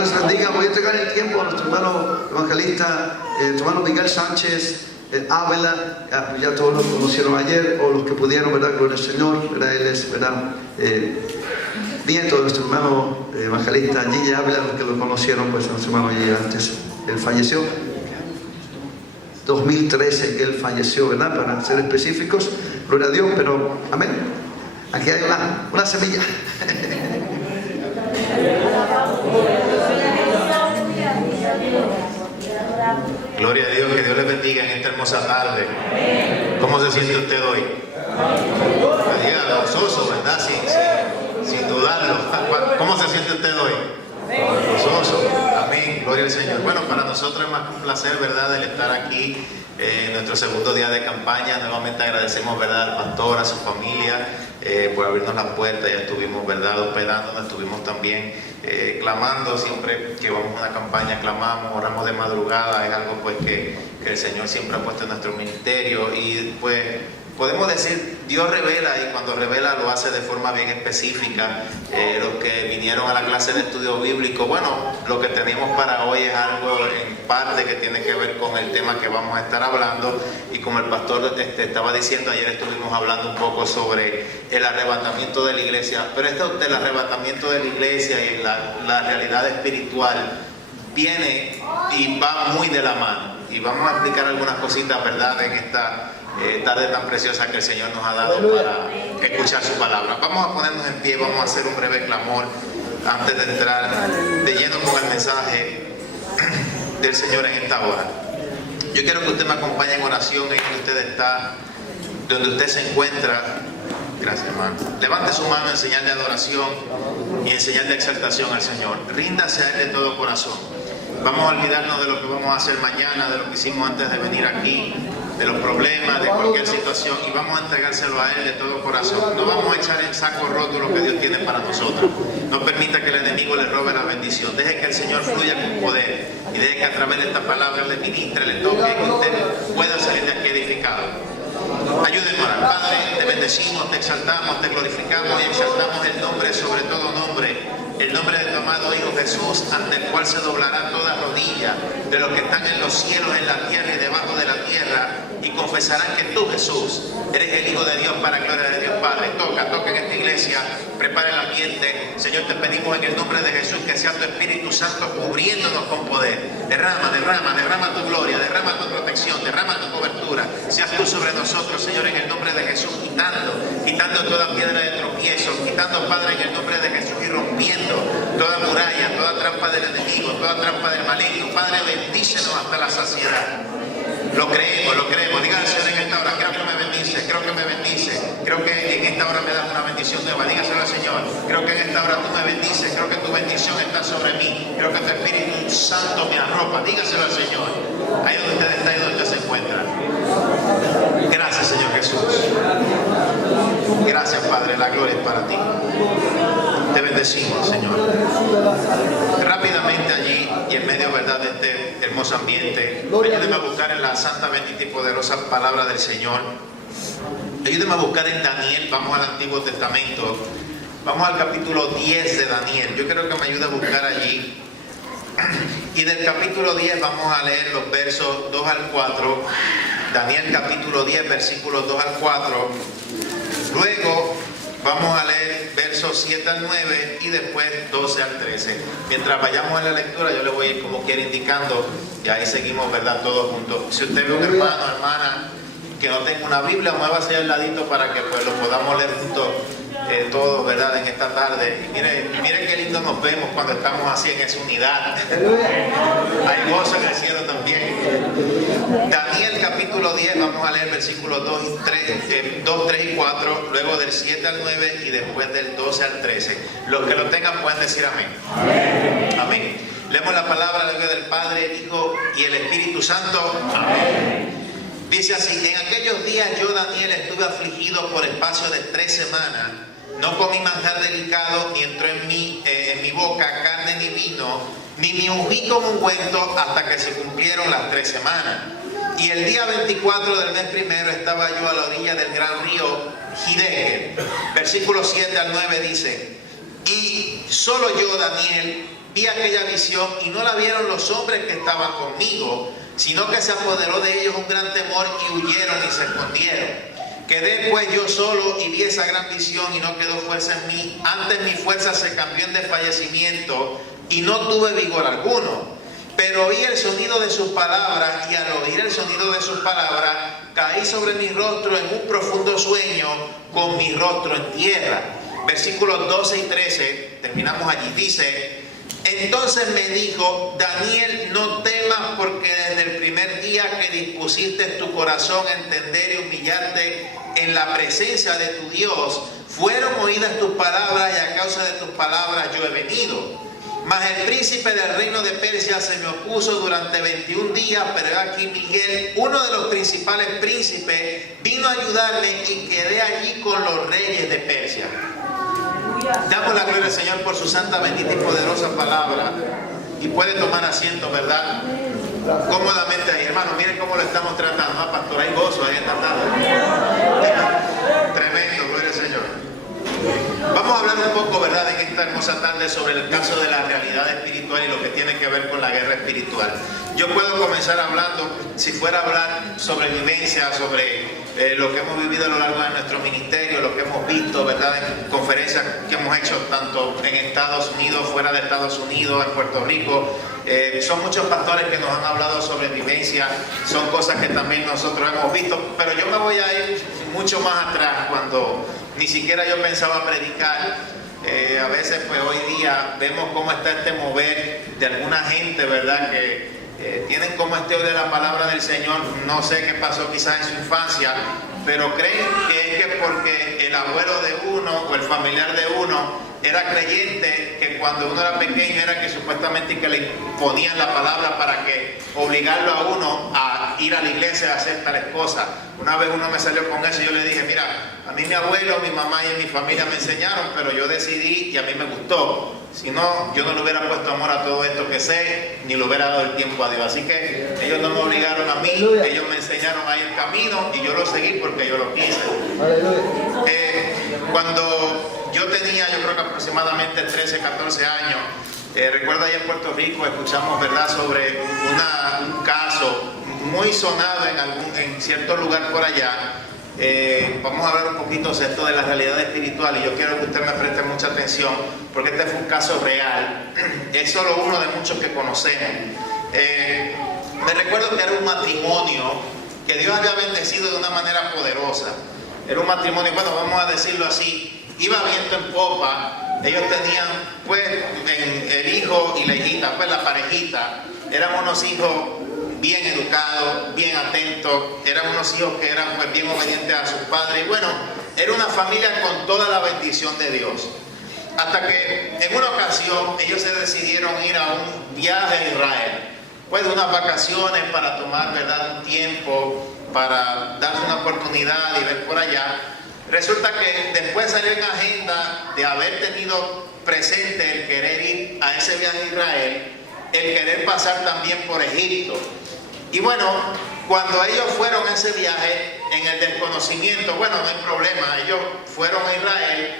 Dios les bendiga. Voy a entregar el tiempo a nuestro hermano evangelista, nuestro hermano Miguel Sánchez Ávila. Ya todos lo conocieron ayer, o los que pudieron, ¿verdad? Gloria al Señor, ¿verdad? Él es, ¿verdad? Nieto de nuestro hermano evangelista Gigi Ávila. Los que lo conocieron, pues nuestro hermano Gigi antes, él falleció. 2013 que él falleció, ¿verdad? Para ser específicos, gloria a Dios, pero amén. Aquí hay una semilla. Gloria a Dios, que Dios les bendiga en esta hermosa tarde. ¿Cómo se siente usted hoy? Gozoso, ¿verdad? Sin dudarlo. ¿Cómo se siente usted hoy? Gozoso. Amén. Gloria al Señor. Bueno, para nosotros es más que un placer, ¿verdad?, el estar aquí en nuestro segundo día de campaña. Nuevamente agradecemos, ¿verdad?, al pastor, a su familia, por abrirnos la puerta. Ya estuvimos, ¿verdad?, hospedándonos, estuvimos también clamando. Siempre que vamos a una campaña clamamos, oramos de madrugada. Es algo pues que el Señor siempre ha puesto en nuestro ministerio, y pues podemos decir, Dios revela, y cuando revela lo hace de forma bien específica. Los que vinieron a la clase de estudio bíblico, bueno, lo que tenemos para hoy es algo en parte que tiene que ver con el tema que vamos a estar hablando. Y como el pastor estaba diciendo, ayer estuvimos hablando un poco sobre el arrebatamiento de la iglesia, pero esto del arrebatamiento de la iglesia y la realidad espiritual viene y va muy de la mano, y vamos a explicar algunas cositas, ¿verdad?, en esta tarde tan preciosa que el Señor nos ha dado para escuchar su palabra. Vamos a ponernos en pie, vamos a hacer un breve clamor antes de entrar de lleno con el mensaje del Señor en esta hora. Yo quiero que usted me acompañe en oración en que usted está, donde usted se encuentra. Gracias, hermano. Levante su mano en señal de adoración y en señal de exaltación al Señor. Ríndase a Él de todo corazón. Vamos a olvidarnos de lo que vamos a hacer mañana, de lo que hicimos antes de venir aquí, de los problemas, de cualquier situación, y vamos a entregárselo a Él de todo corazón. No vamos a echar en saco roto lo que Dios tiene para nosotros. No permita que el enemigo le robe la bendición. Deje que el Señor fluya con poder, y deje que a través de esta palabra le ministre, le toque, y que usted pueda salir de aquí edificado. Ayúdenos, Padre, te bendecimos, te exaltamos, te glorificamos y exaltamos el nombre sobre todo nombre, el nombre de tu amado Hijo Jesús, ante el cual se doblará toda rodilla de los que están en los cielos, en la tierra y debajo de la tierra, y confesarán que tú, Jesús, eres el Hijo de Dios, para gloria de Dios Padre. Toca en esta iglesia, prepara el ambiente. Señor, te pedimos en el nombre de Jesús que sea tu Espíritu Santo cubriéndonos con poder. Derrama tu gloria, derrama tu protección, derrama tu cobertura. Seas tú sobre nosotros, Señor, en el nombre de Jesús, quitando toda piedra de tropiezo, quitando, Padre, en el nombre de Jesús, y rompiendo toda muralla, toda trampa del enemigo, toda trampa del maligno. Padre, bendícenos hasta la saciedad. Lo creemos. Dígale, Señor, en esta hora, creo que me bendice, creo que en esta hora me das una bendición nueva. Dígaselo al Señor, creo que en esta hora tú me bendices, creo que tu bendición está sobre mí, creo que tu Espíritu Santo me arropa. Dígaselo al Señor, ahí donde usted está, ahí donde usted se encuentra. Gracias, Señor Jesús. Gracias, Padre, la gloria es para ti. Te bendecimos, Señor. Rápidamente allí, y en medio, ¿verdad?, de este hermoso ambiente, ayúdeme a buscar en la santa, bendita y poderosa palabra del Señor. Ayúdeme a buscar en Daniel. Vamos al Antiguo Testamento, vamos al capítulo 10 de Daniel. Yo quiero que me ayude a buscar allí, y del capítulo 10 vamos a leer los versos 2 al 4. Daniel capítulo 10, versículos 2 al 4. Luego vamos a leer versos 7 al 9 y después 12 al 13. Mientras vayamos en la lectura, yo le voy a ir como quiera indicando, y ahí seguimos, ¿verdad?, todos juntos. Si usted ve un hermano, hermana, que no tenga una Biblia, muévase al ladito para que pues lo podamos leer juntos todos, ¿verdad?, en esta tarde. Y miren qué lindo nos vemos cuando estamos así en esa unidad. Hay gozo en el cielo también. Daniel capítulo 10, vamos a leer versículos 2, 3 y 4, luego del 7 al 9 y después del 12 al 13. Los que lo tengan pueden decir amén. Amén. Leemos la palabra de Dios del Padre, el Hijo y el Espíritu Santo. Amén. Dice así: en aquellos días yo, Daniel, estuve afligido por espacio de 3 semanas. No comí manjar delicado, ni entró en mi boca carne ni vino, ni me ungí con ungüento hasta que se cumplieron las 3 semanas. Y el día 24 del mes primero estaba yo a la orilla del gran río Gidel. Versículos 7 al 9 dice: Y solo yo, Daniel, vi aquella visión y no la vieron los hombres que estaban conmigo, sino que se apoderó de ellos un gran temor y huyeron y se escondieron. Quedé pues yo solo y vi esa gran visión y no quedó fuerza en mí. Antes mi fuerza se cambió en desfallecimiento y no tuve vigor alguno. Pero oí el sonido de sus palabras y al oír el sonido de sus palabras caí sobre mi rostro en un profundo sueño con mi rostro en tierra. Versículos 12 y 13, terminamos allí, dice: entonces me dijo, Daniel, no temas, porque desde el primer día que dispusiste tu corazón a entender y humillarte en la presencia de tu Dios, fueron oídas tus palabras y a causa de tus palabras yo he venido. Mas el príncipe del reino de Persia se me opuso durante 21 días, pero aquí Miguel, uno de los principales príncipes, vino a ayudarme y quedé allí con los reyes de Persia. Damos la gloria al Señor por su santa, bendita y poderosa palabra. Y puede tomar asiento, ¿verdad? Cómodamente ahí, hermano. Miren cómo lo estamos tratando. Ah, pastor, hay gozo ahí esta tarde. Tremendo, gloria al Señor. Vamos a hablar un poco, ¿verdad?, en esta hermosa tarde sobre el caso de la realidad espiritual y lo que tiene que ver con la guerra espiritual. Yo puedo comenzar hablando, si fuera a hablar sobre vivencia, sobre lo que hemos vivido a lo largo de nuestro ministerio, lo que hemos visto, ¿verdad?, en conferencias que hemos hecho tanto en Estados Unidos, fuera de Estados Unidos, en Puerto Rico. Son muchos pastores que nos han hablado sobre vivencia, son cosas que también nosotros hemos visto, pero yo me voy a ir mucho más atrás, cuando ni siquiera yo pensaba predicar. A veces pues hoy día vemos cómo está este mover de alguna gente, ¿verdad?, que tienen como este odio de la palabra del Señor. No sé qué pasó quizás en su infancia, pero creen que es que porque el abuelo de uno o el familiar de uno era creyente, que cuando uno era pequeño era que supuestamente que le imponían la palabra para que obligarlo a uno a ir a la iglesia a hacer tales cosas. Una vez uno me salió con eso y yo le dije, mira, a mí mi abuelo, mi mamá y mi familia me enseñaron, pero yo decidí y a mí me gustó. Si no, yo no le hubiera puesto amor a todo esto que sé, ni le hubiera dado el tiempo a Dios. Así que ellos no me obligaron a mí, ellos me enseñaron ahí el camino y yo lo seguí porque yo lo quise. Cuando yo tenía, yo creo que aproximadamente 13, 14 años, recuerdo ahí en Puerto Rico, escuchamos, ¿verdad?, sobre un caso muy sonado en cierto lugar por allá. Vamos a hablar un poquito de esto de la realidad espiritual y yo quiero que usted me preste mucha atención porque este fue un caso real. Es solo uno de muchos que conocemos. Me recuerdo que era un matrimonio que Dios había bendecido de una manera poderosa. Era un matrimonio, bueno, vamos a decirlo así, iba viento en popa. Ellos tenían pues el hijo y la hijita, pues la parejita, eran unos hijos bien educados, bien atentos, eran unos hijos que eran pues bien obedientes a sus padres. Y bueno, era una familia con toda la bendición de Dios. Hasta que en una ocasión ellos se decidieron ir a un viaje a Israel, pues de unas vacaciones para tomar, ¿verdad?, un tiempo, para darse una oportunidad y ver por allá. Resulta que después salió en agenda de haber tenido presente el querer ir a ese viaje a Israel, el querer pasar también por Egipto. Y bueno, cuando ellos fueron a ese viaje, en el desconocimiento, bueno, no hay problema, ellos fueron a Israel,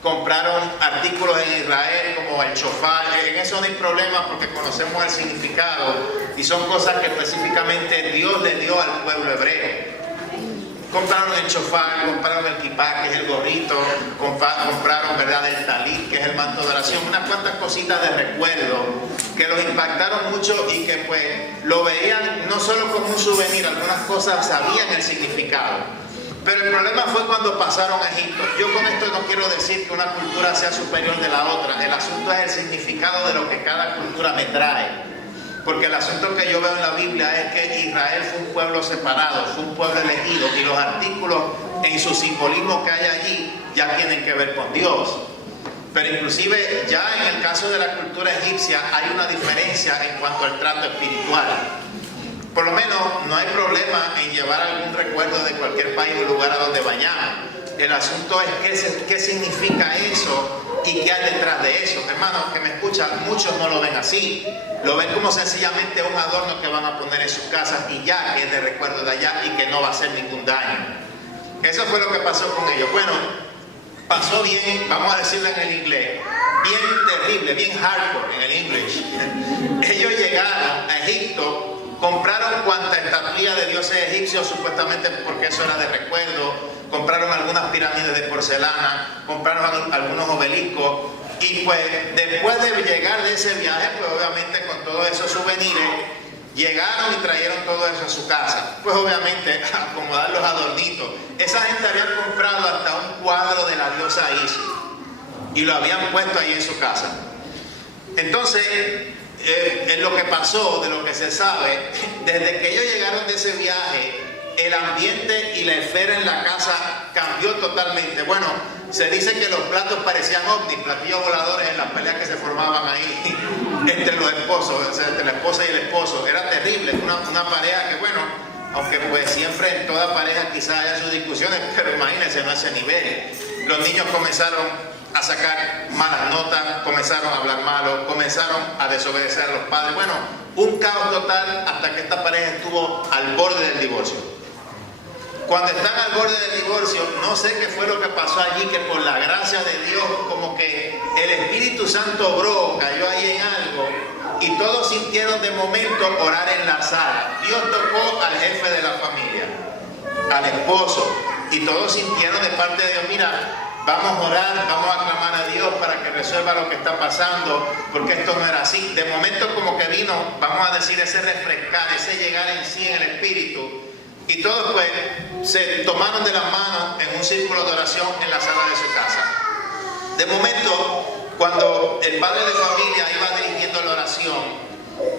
compraron artículos en Israel como el shofar, en eso no hay problema porque conocemos el significado y son cosas que específicamente Dios le dio al pueblo hebreo. Compraron el shofar, compraron el kipá, que es el gorrito, compraron, ¿verdad?, el talit, que es el manto de oración, unas cuantas cositas de recuerdo que los impactaron mucho y que pues lo veían no solo como un souvenir, algunas cosas sabían el significado. Pero el problema fue cuando pasaron a Egipto. Yo con esto no quiero decir que una cultura sea superior de la otra, el asunto es el significado de lo que cada cultura me trae. Porque el asunto que yo veo en la Biblia es que Israel fue un pueblo separado, fue un pueblo elegido y los artículos en su simbolismo que hay allí ya tienen que ver con Dios. Pero inclusive ya en el caso de la cultura egipcia hay una diferencia en cuanto al trato espiritual. Por lo menos no hay problema en llevar algún recuerdo de cualquier país o lugar a donde vayamos. El asunto es qué significa eso y qué hay detrás de eso. Hermanos que me escuchan, muchos no lo ven así. Lo ven como sencillamente un adorno que van a poner en sus casas y ya, que es de recuerdo de allá y que no va a hacer ningún daño. Eso fue lo que pasó con ellos. Bueno, pasó bien, vamos a decirlo en el inglés. bien terrible, bien hardcore en el English. Ellos llegaron a Egipto, compraron cuanta estatuilla de dioses egipcios, supuestamente porque eso era de recuerdo, compraron algunas pirámides de porcelana, compraron algunos obeliscos, y pues después de llegar de ese viaje, pues obviamente con todos esos souvenirs, llegaron y trajeron todo eso a su casa. Pues obviamente a acomodar los adornitos. Esa gente había comprado hasta un cuadro de la diosa Isis y lo habían puesto ahí en su casa. Entonces, en lo que pasó, de lo que se sabe, desde que ellos llegaron de ese viaje, el ambiente y la esfera en la casa cambió totalmente. Bueno, se dice que los platos parecían ovnis, platillos voladores en las peleas que se formaban ahí entre los esposos, o sea, entre la esposa y el esposo. Era terrible, una pareja que, bueno, aunque pues siempre en toda pareja quizás haya sus discusiones, pero imagínense, no a ese nivel. Los niños comenzaron a sacar malas notas, comenzaron a hablar malo, comenzaron a desobedecer a los padres. Bueno, un caos total hasta que esta pareja estuvo al borde del divorcio. Cuando están al borde del divorcio, no sé qué fue lo que pasó allí, que por la gracia de Dios, como que el Espíritu Santo obró, cayó ahí en algo, y todos sintieron de momento orar en la sala. Dios tocó al jefe de la familia, al esposo, y todos sintieron de parte de Dios, mira, vamos a orar, vamos a clamar a Dios para que resuelva lo que está pasando, porque esto no era así. De momento como que vino, vamos a decir, ese refrescar, ese llegar en sí en el Espíritu, y todos pues se tomaron de las manos en un círculo de oración en la sala de su casa. De momento, cuando el padre de familia iba dirigiendo la oración,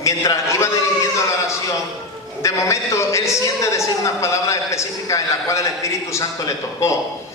mientras iba dirigiendo la oración, de momento él siente decir unas palabras específicas en las cuales el Espíritu Santo le tocó.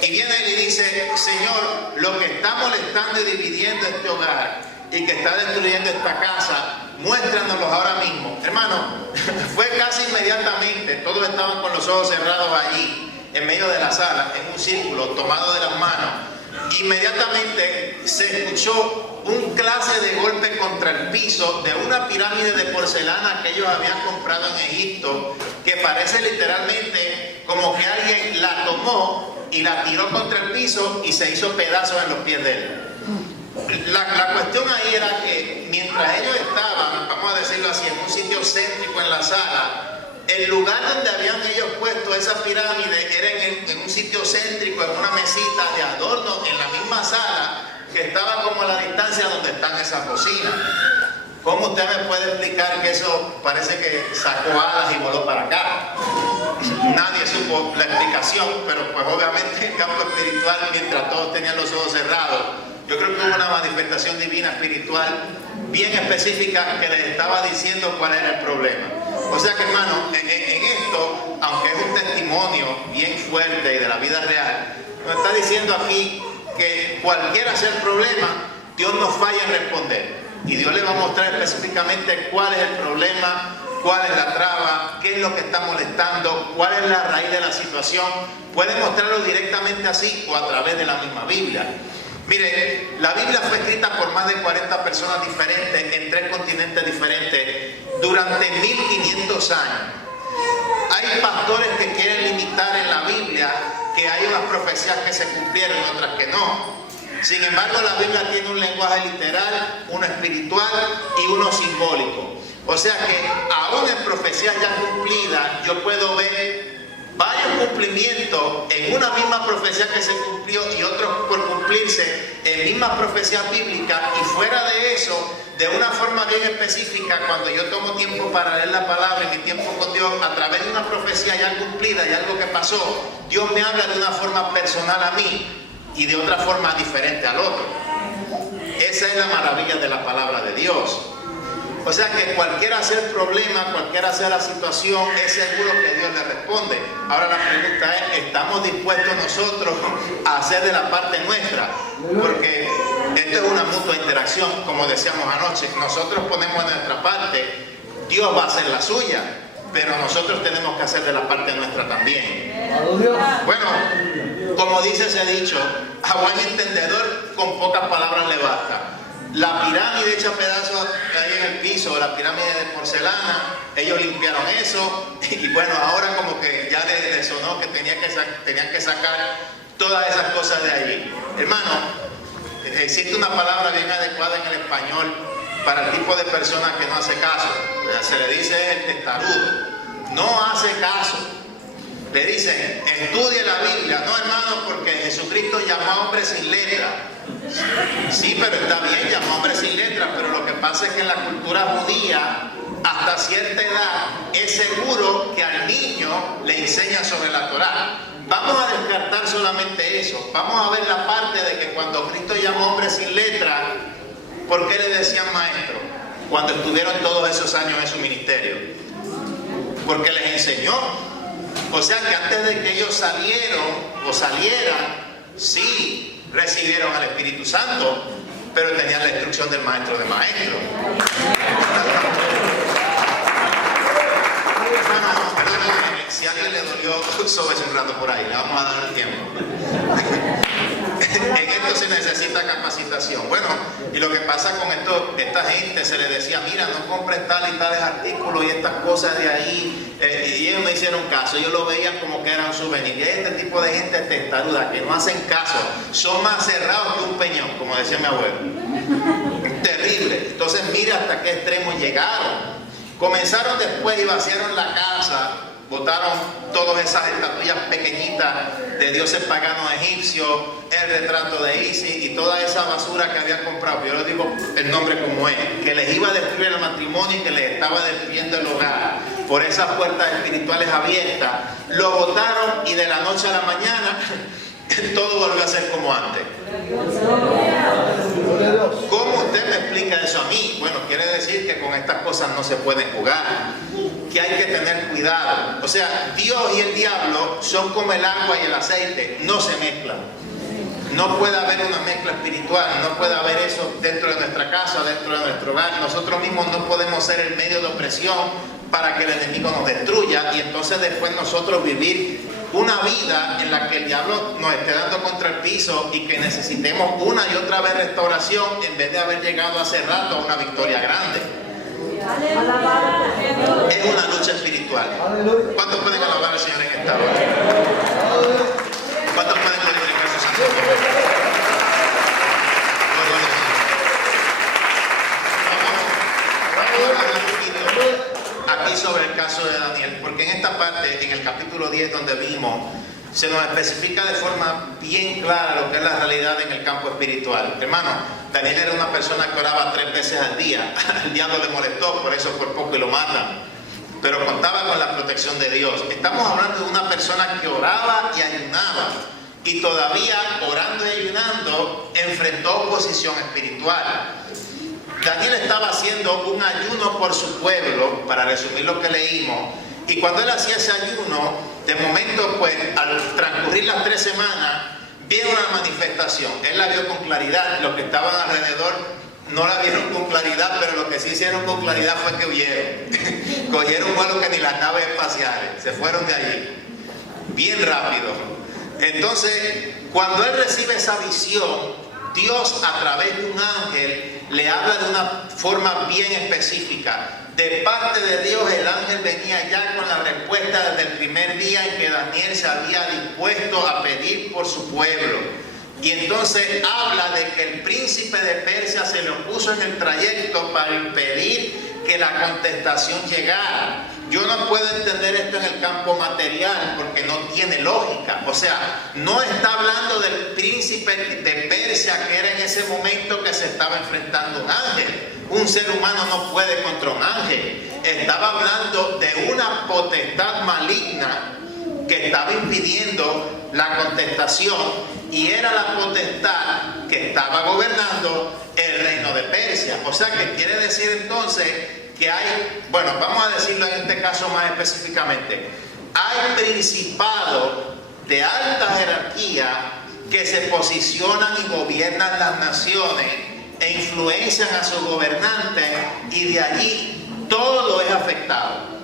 Y viene y dice, Señor, lo que está molestando y dividiendo este hogar y que está destruyendo esta casa, muéstranoslos ahora mismo. Hermano, fue casi inmediatamente, todos estaban con los ojos cerrados allí, en medio de la sala, en un círculo, tomados de las manos. Inmediatamente se escuchó un clase de golpe contra el piso de una pirámide de porcelana que ellos habían comprado en Egipto, que parece literalmente como que alguien la tomó y la tiró contra el piso y se hizo pedazos en los pies de él. La cuestión ahí era que mientras ellos estaban, vamos a decirlo así, en un sitio céntrico en la sala, el lugar donde habían ellos puesto esa pirámide era en un sitio céntrico, en una mesita de adorno, en la misma sala, que estaba como a la distancia donde están esas bocinas. ¿Cómo usted me puede explicar que eso parece que sacó alas y voló para acá? Nadie supo la explicación, pero pues obviamente en el campo espiritual, mientras todos tenían los ojos cerrados, yo creo que hubo una manifestación divina espiritual bien específica que les estaba diciendo cuál era el problema. O sea que, hermano, en esto, aunque es un testimonio bien fuerte y de la vida real, nos está diciendo aquí que cualquiera sea el problema, Dios no falla en responder. Y Dios le va a mostrar específicamente cuál es el problema, cuál es la traba, qué es lo que está molestando, cuál es la raíz de la situación. Puede mostrarlo directamente así o a través de la misma Biblia. Mire, la Biblia fue escrita por más de 40 personas diferentes en 3 continentes diferentes durante 1500 años. Hay pastores que quieren limitar en la Biblia que hay unas profecías que se cumplieron y otras que no. Sin embargo, la Biblia tiene un lenguaje literal, uno espiritual y uno simbólico. O sea que aún en profecías ya cumplidas, yo puedo ver varios cumplimientos en una misma profecía que se cumplió y otros por cumplirse en mismas profecías bíblicas. Y fuera de eso, de una forma bien específica, cuando yo tomo tiempo para leer la palabra y mi tiempo con Dios, a través de una profecía ya cumplida y algo que pasó, Dios me habla de una forma personal a mí y de otra forma diferente al otro. Esa es la maravilla de la palabra de Dios. O sea que cualquiera sea el problema, cualquiera sea la situación, es seguro que Dios le responde. Ahora la pregunta es, ¿estamos dispuestos nosotros a hacer de la parte nuestra? Porque esto es una mutua interacción, como decíamos anoche. Nosotros ponemos de nuestra parte, Dios va a hacer la suya, pero nosotros tenemos que hacer de la parte nuestra también. Bueno, como dice ese dicho, a buen entendedor con pocas palabras le basta. La pirámide hecha pedazos ahí en el piso, la pirámide de porcelana, ellos limpiaron eso y bueno, ahora como que ya les sonó que tenían que sacar todas esas cosas de allí. Hermano, existe una palabra bien adecuada en el español para el tipo de persona que no hace caso. Se le dice el testarudo. No hace caso. Le dicen, estudie la Biblia. No, hermano, porque Jesucristo llamó a hombres sin letra. Sí, pero está bien, llamó a hombres sin letra, pero lo que pasa es que en la cultura judía, hasta cierta edad, es seguro que al niño le enseñan sobre la Torá. Vamos a descartar solamente eso. Vamos a ver la parte de que cuando Cristo llamó a hombres sin letra, ¿por qué le decían maestro? Cuando estuvieron todos esos años en su ministerio. Porque les enseñó. O sea que antes de que ellos salieran, sí recibieron al Espíritu Santo, pero tenían la instrucción del maestro de maestros. Perdóname, si a alguien le dolió, sóbese un rato por ahí, le vamos a dar el tiempo. En esto se necesita capacitación. Bueno, y lo que pasa con esta gente, se les decía, mira, no compres tal y tales artículos y estas cosas de ahí, y ellos no hicieron caso. Ellos lo veían como que eran souvenirs. Y este tipo de gente testaruda que no hacen caso, son más cerrados que un peñón, como decía mi abuelo. Terrible. Entonces mira hasta qué extremo llegaron. Comenzaron después y vaciaron la casa, botaron todas esas estatuillas pequeñitas de dioses paganos egipcios, el retrato de Isis y toda esa basura que habían comprado. Yo les digo el nombre como es, que les iba a destruir el matrimonio y que les estaba destruyendo el hogar por esas puertas espirituales abiertas. Lo botaron y de la noche a la mañana todo volvió a ser como antes. ¿Cómo usted me explica eso a mí? Bueno, quiere decir que con estas cosas no se pueden jugar, que hay que tener cuidado. O sea, Dios y el diablo son como el agua y el aceite, no se mezclan. No puede haber una mezcla espiritual, no puede haber eso dentro de nuestra casa, dentro de nuestro hogar. Nosotros mismos no podemos ser el medio de opresión para que el enemigo nos destruya y entonces después nosotros vivir una vida en la que el diablo nos esté dando contra el piso y que necesitemos una y otra vez restauración en vez de haber llegado hace rato a una victoria grande. Es una lucha espiritual. ¿Cuántos pueden alabar al Señor en esta hora? ¿Cuántos pueden glorificar su santo nombre? Aquí sobre el caso de Daniel, porque en esta parte, en el capítulo 10 donde vimos, se nos especifica de forma bien clara lo que es la realidad en el campo espiritual. Hermano, Daniel era una persona que oraba 3 veces al día. El diablo le molestó, por eso por poco y lo matan. Pero contaba con la protección de Dios. Estamos hablando de una persona que oraba y ayunaba. Y todavía orando y ayunando enfrentó oposición espiritual. Daniel estaba haciendo un ayuno por su pueblo, para resumir lo que leímos, y cuando él hacía ese ayuno, de momento, pues, al transcurrir las 3 semanas, vieron una manifestación. Él la vio con claridad, los que estaban alrededor no la vieron con claridad, pero lo que sí hicieron con claridad fue que huyeron. Cogieron vuelo que ni las naves espaciales, se fueron de allí, bien rápido. Entonces, cuando él recibe esa visión, Dios a través de un ángel le habla de una forma bien específica. De parte de Dios el ángel venía ya con la respuesta desde el primer día en que Daniel se había dispuesto a pedir por su pueblo. Y entonces habla de que el príncipe de Persia se lo puso en el trayecto para impedir que la contestación llegara. Yo no puedo entender esto en el campo material porque no tiene lógica. O sea, no está hablando del príncipe de Persia que era en ese momento que se estaba enfrentando a un ángel. Un ser humano no puede contra un ángel. Estaba hablando de una potestad maligna que estaba impidiendo la contestación y era la potestad que estaba gobernando el reino de Persia. O sea, que quiere decir entonces que hay, bueno, vamos a decirlo en este caso más específicamente, hay principados de alta jerarquía que se posicionan y gobiernan las naciones e influencian a sus gobernantes y de allí todo es afectado.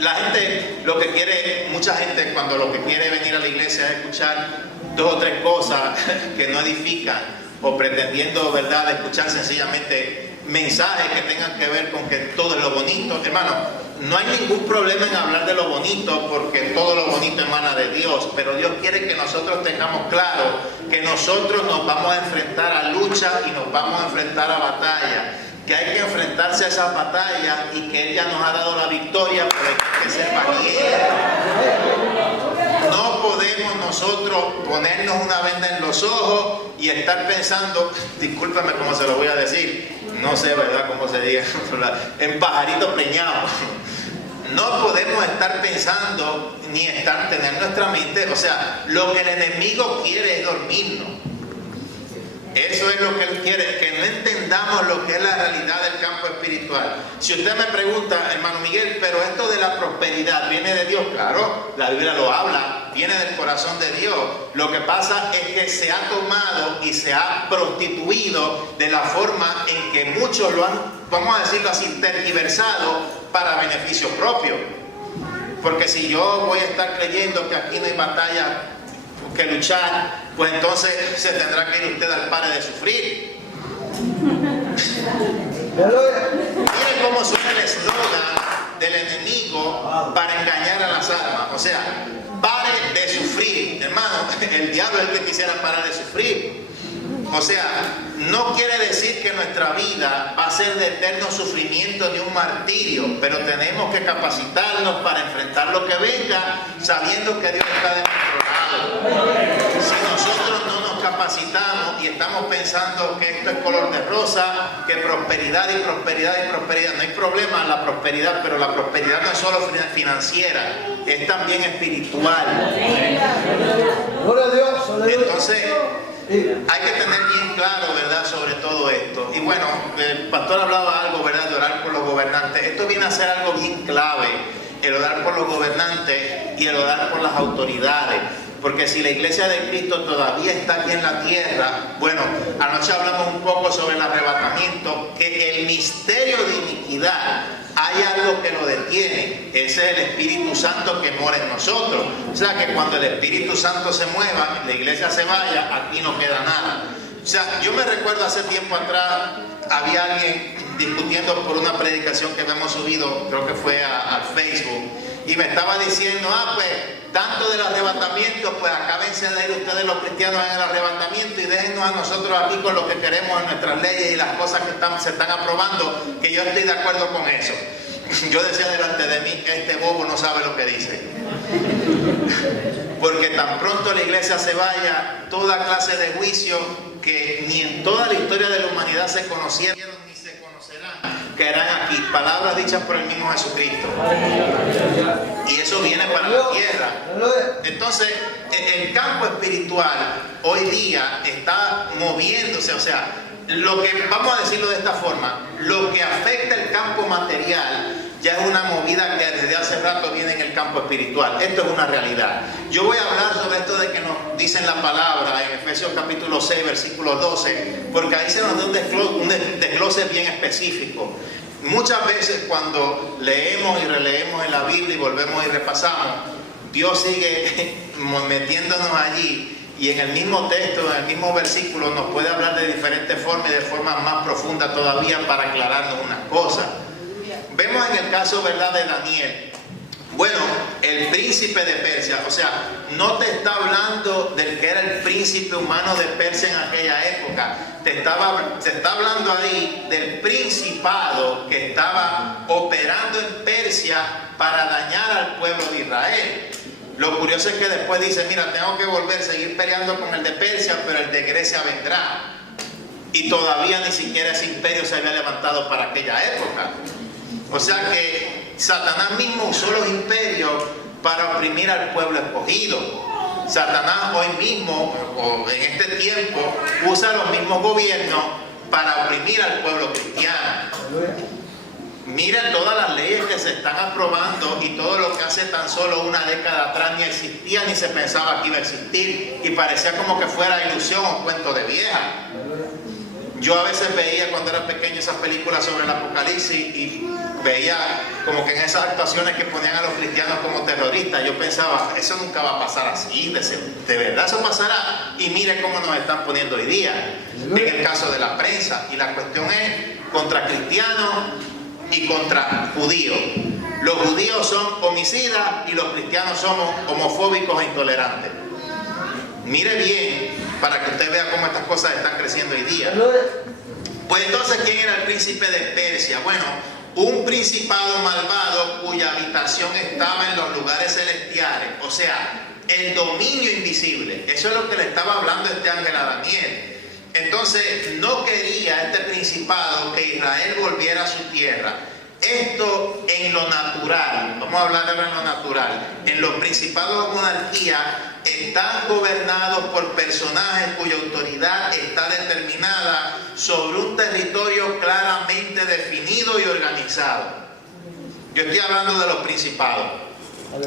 La gente, lo que quiere, mucha gente cuando lo que quiere venir a la iglesia es escuchar 2 o 3 cosas que no edifican o pretendiendo, ¿verdad?, escuchar sencillamente mensajes que tengan que ver con que todo es lo bonito. Hermano, no hay ningún problema en hablar de lo bonito, porque todo lo bonito emana de Dios, pero Dios quiere que nosotros tengamos claro que nosotros nos vamos a enfrentar a lucha y nos vamos a enfrentar a batalla, que hay que enfrentarse a esas batallas y que Él ya nos ha dado la victoria, pero hay que ser valientes. No podemos nosotros ponernos una venda en los ojos y estar pensando, discúlpeme cómo se lo voy a decir, no sé, ¿verdad?, cómo se diga, en pajarito preñado. No podemos estar pensando ni tener nuestra mente, o sea, lo que el enemigo quiere es dormirnos. Eso es lo que él quiere, que no entendamos lo que es la realidad del campo espiritual. Si usted me pregunta, hermano Miguel, pero esto de la prosperidad viene de Dios, claro, la Biblia lo habla, viene del corazón de Dios. Lo que pasa es que se ha tomado y se ha prostituido de la forma en que muchos lo han, vamos a decirlo así, tergiversado para beneficio propio. Porque si yo voy a estar creyendo que aquí no hay batalla que luchar, pues entonces se tendrá que ir usted al pare de sufrir. Miren cómo suena el eslogan del enemigo para engañar a las almas. O sea, pare de sufrir. Hermano, el diablo es el que quisiera parar de sufrir. O sea, no quiere decir que nuestra vida va a ser de eterno sufrimiento ni un martirio, pero tenemos que capacitarnos para enfrentar lo que venga, sabiendo que Dios está de nuestro lado. Si nosotros no nos capacitamos y estamos pensando que esto es color de rosa, que prosperidad y prosperidad y prosperidad, no hay problema en la prosperidad, pero la prosperidad no es solo financiera, es también espiritual. Entonces, hay que tener bien claro, ¿verdad?, sobre todo esto. Y bueno, el pastor hablaba algo, ¿verdad?, de orar por los gobernantes. Esto viene a ser algo bien clave, el orar por los gobernantes y el orar por las autoridades. Porque si la iglesia de Cristo todavía está aquí en la tierra, bueno, anoche hablamos un poco sobre el arrebatamiento, que el misterio de iniquidad, hay algo que lo detiene, ese es el Espíritu Santo que mora en nosotros. O sea que cuando el Espíritu Santo se mueva, la iglesia se vaya, aquí no queda nada. O sea, yo me recuerdo hace tiempo atrás, había alguien discutiendo por una predicación que habíamos subido, creo que fue al Facebook, y me estaba diciendo, pues, tanto del arrebatamiento, pues acábense de ir ustedes los cristianos en el arrebatamiento y déjennos a nosotros aquí con lo que queremos en nuestras leyes y las cosas que se están aprobando, que yo estoy de acuerdo con eso. Yo decía delante de mí, este bobo no sabe lo que dice. Porque tan pronto la iglesia se vaya, toda clase de juicio que ni en toda la historia de la humanidad se conocieron ni se conocerán, caerán aquí, palabras dichas por el mismo Jesucristo. Y eso viene para la tierra. Entonces, el campo espiritual hoy día está moviéndose, o sea, lo que, vamos a decirlo de esta forma, lo que afecta el campo material ya es una movida que desde hace rato viene en el campo espiritual. Esto es una realidad. Yo voy a hablar sobre esto de que nos dicen la palabra en Efesios capítulo 6, versículo 12, porque ahí se nos da un desglose bien específico. Muchas veces cuando leemos y releemos en la Biblia y volvemos y repasamos, Dios sigue metiéndonos allí. Y en el mismo texto, en el mismo versículo, nos puede hablar de diferentes formas y de forma más profunda todavía para aclararnos unas cosas. Vemos en el caso, ¿verdad?, de Daniel. Bueno, el príncipe de Persia, o sea, no te está hablando del que era el príncipe humano de Persia en aquella época. Te está hablando ahí del principado que estaba operando en Persia para dañar al pueblo de Israel. Lo curioso es que después dice, mira, tengo que volver a seguir peleando con el de Persia, pero el de Grecia vendrá. Y todavía ni siquiera ese imperio se había levantado para aquella época. O sea que Satanás mismo usó los imperios para oprimir al pueblo escogido. Satanás hoy mismo, o en este tiempo, usa los mismos gobiernos para oprimir al pueblo cristiano. Miren todas las leyes que se están aprobando y todo lo que hace tan solo una década atrás ni existía ni se pensaba que iba a existir y parecía como que fuera ilusión o cuento de vieja. Yo a veces veía cuando era pequeño esas películas sobre el apocalipsis y veía como que en esas actuaciones que ponían a los cristianos como terroristas, yo pensaba, eso nunca va a pasar así, de verdad eso pasará. Y miren cómo nos están poniendo hoy día en el caso de la prensa, y la cuestión es contra cristianos y contra judíos. Los judíos son homicidas y los cristianos somos homofóbicos e intolerantes. Mire bien para que usted vea cómo estas cosas están creciendo hoy día. Pues entonces, ¿quién era el príncipe de Persia? Bueno, un principado malvado cuya habitación estaba en los lugares celestiales, o sea, el dominio invisible. Eso es lo que le estaba hablando este ángel a Daniel. Entonces, no quería este principado que Israel volviera a su tierra. Esto en lo natural, vamos a hablar ahora en lo natural. En los principados o monarquías están gobernados por personajes cuya autoridad está determinada sobre un territorio claramente definido y organizado. Yo estoy hablando de los principados.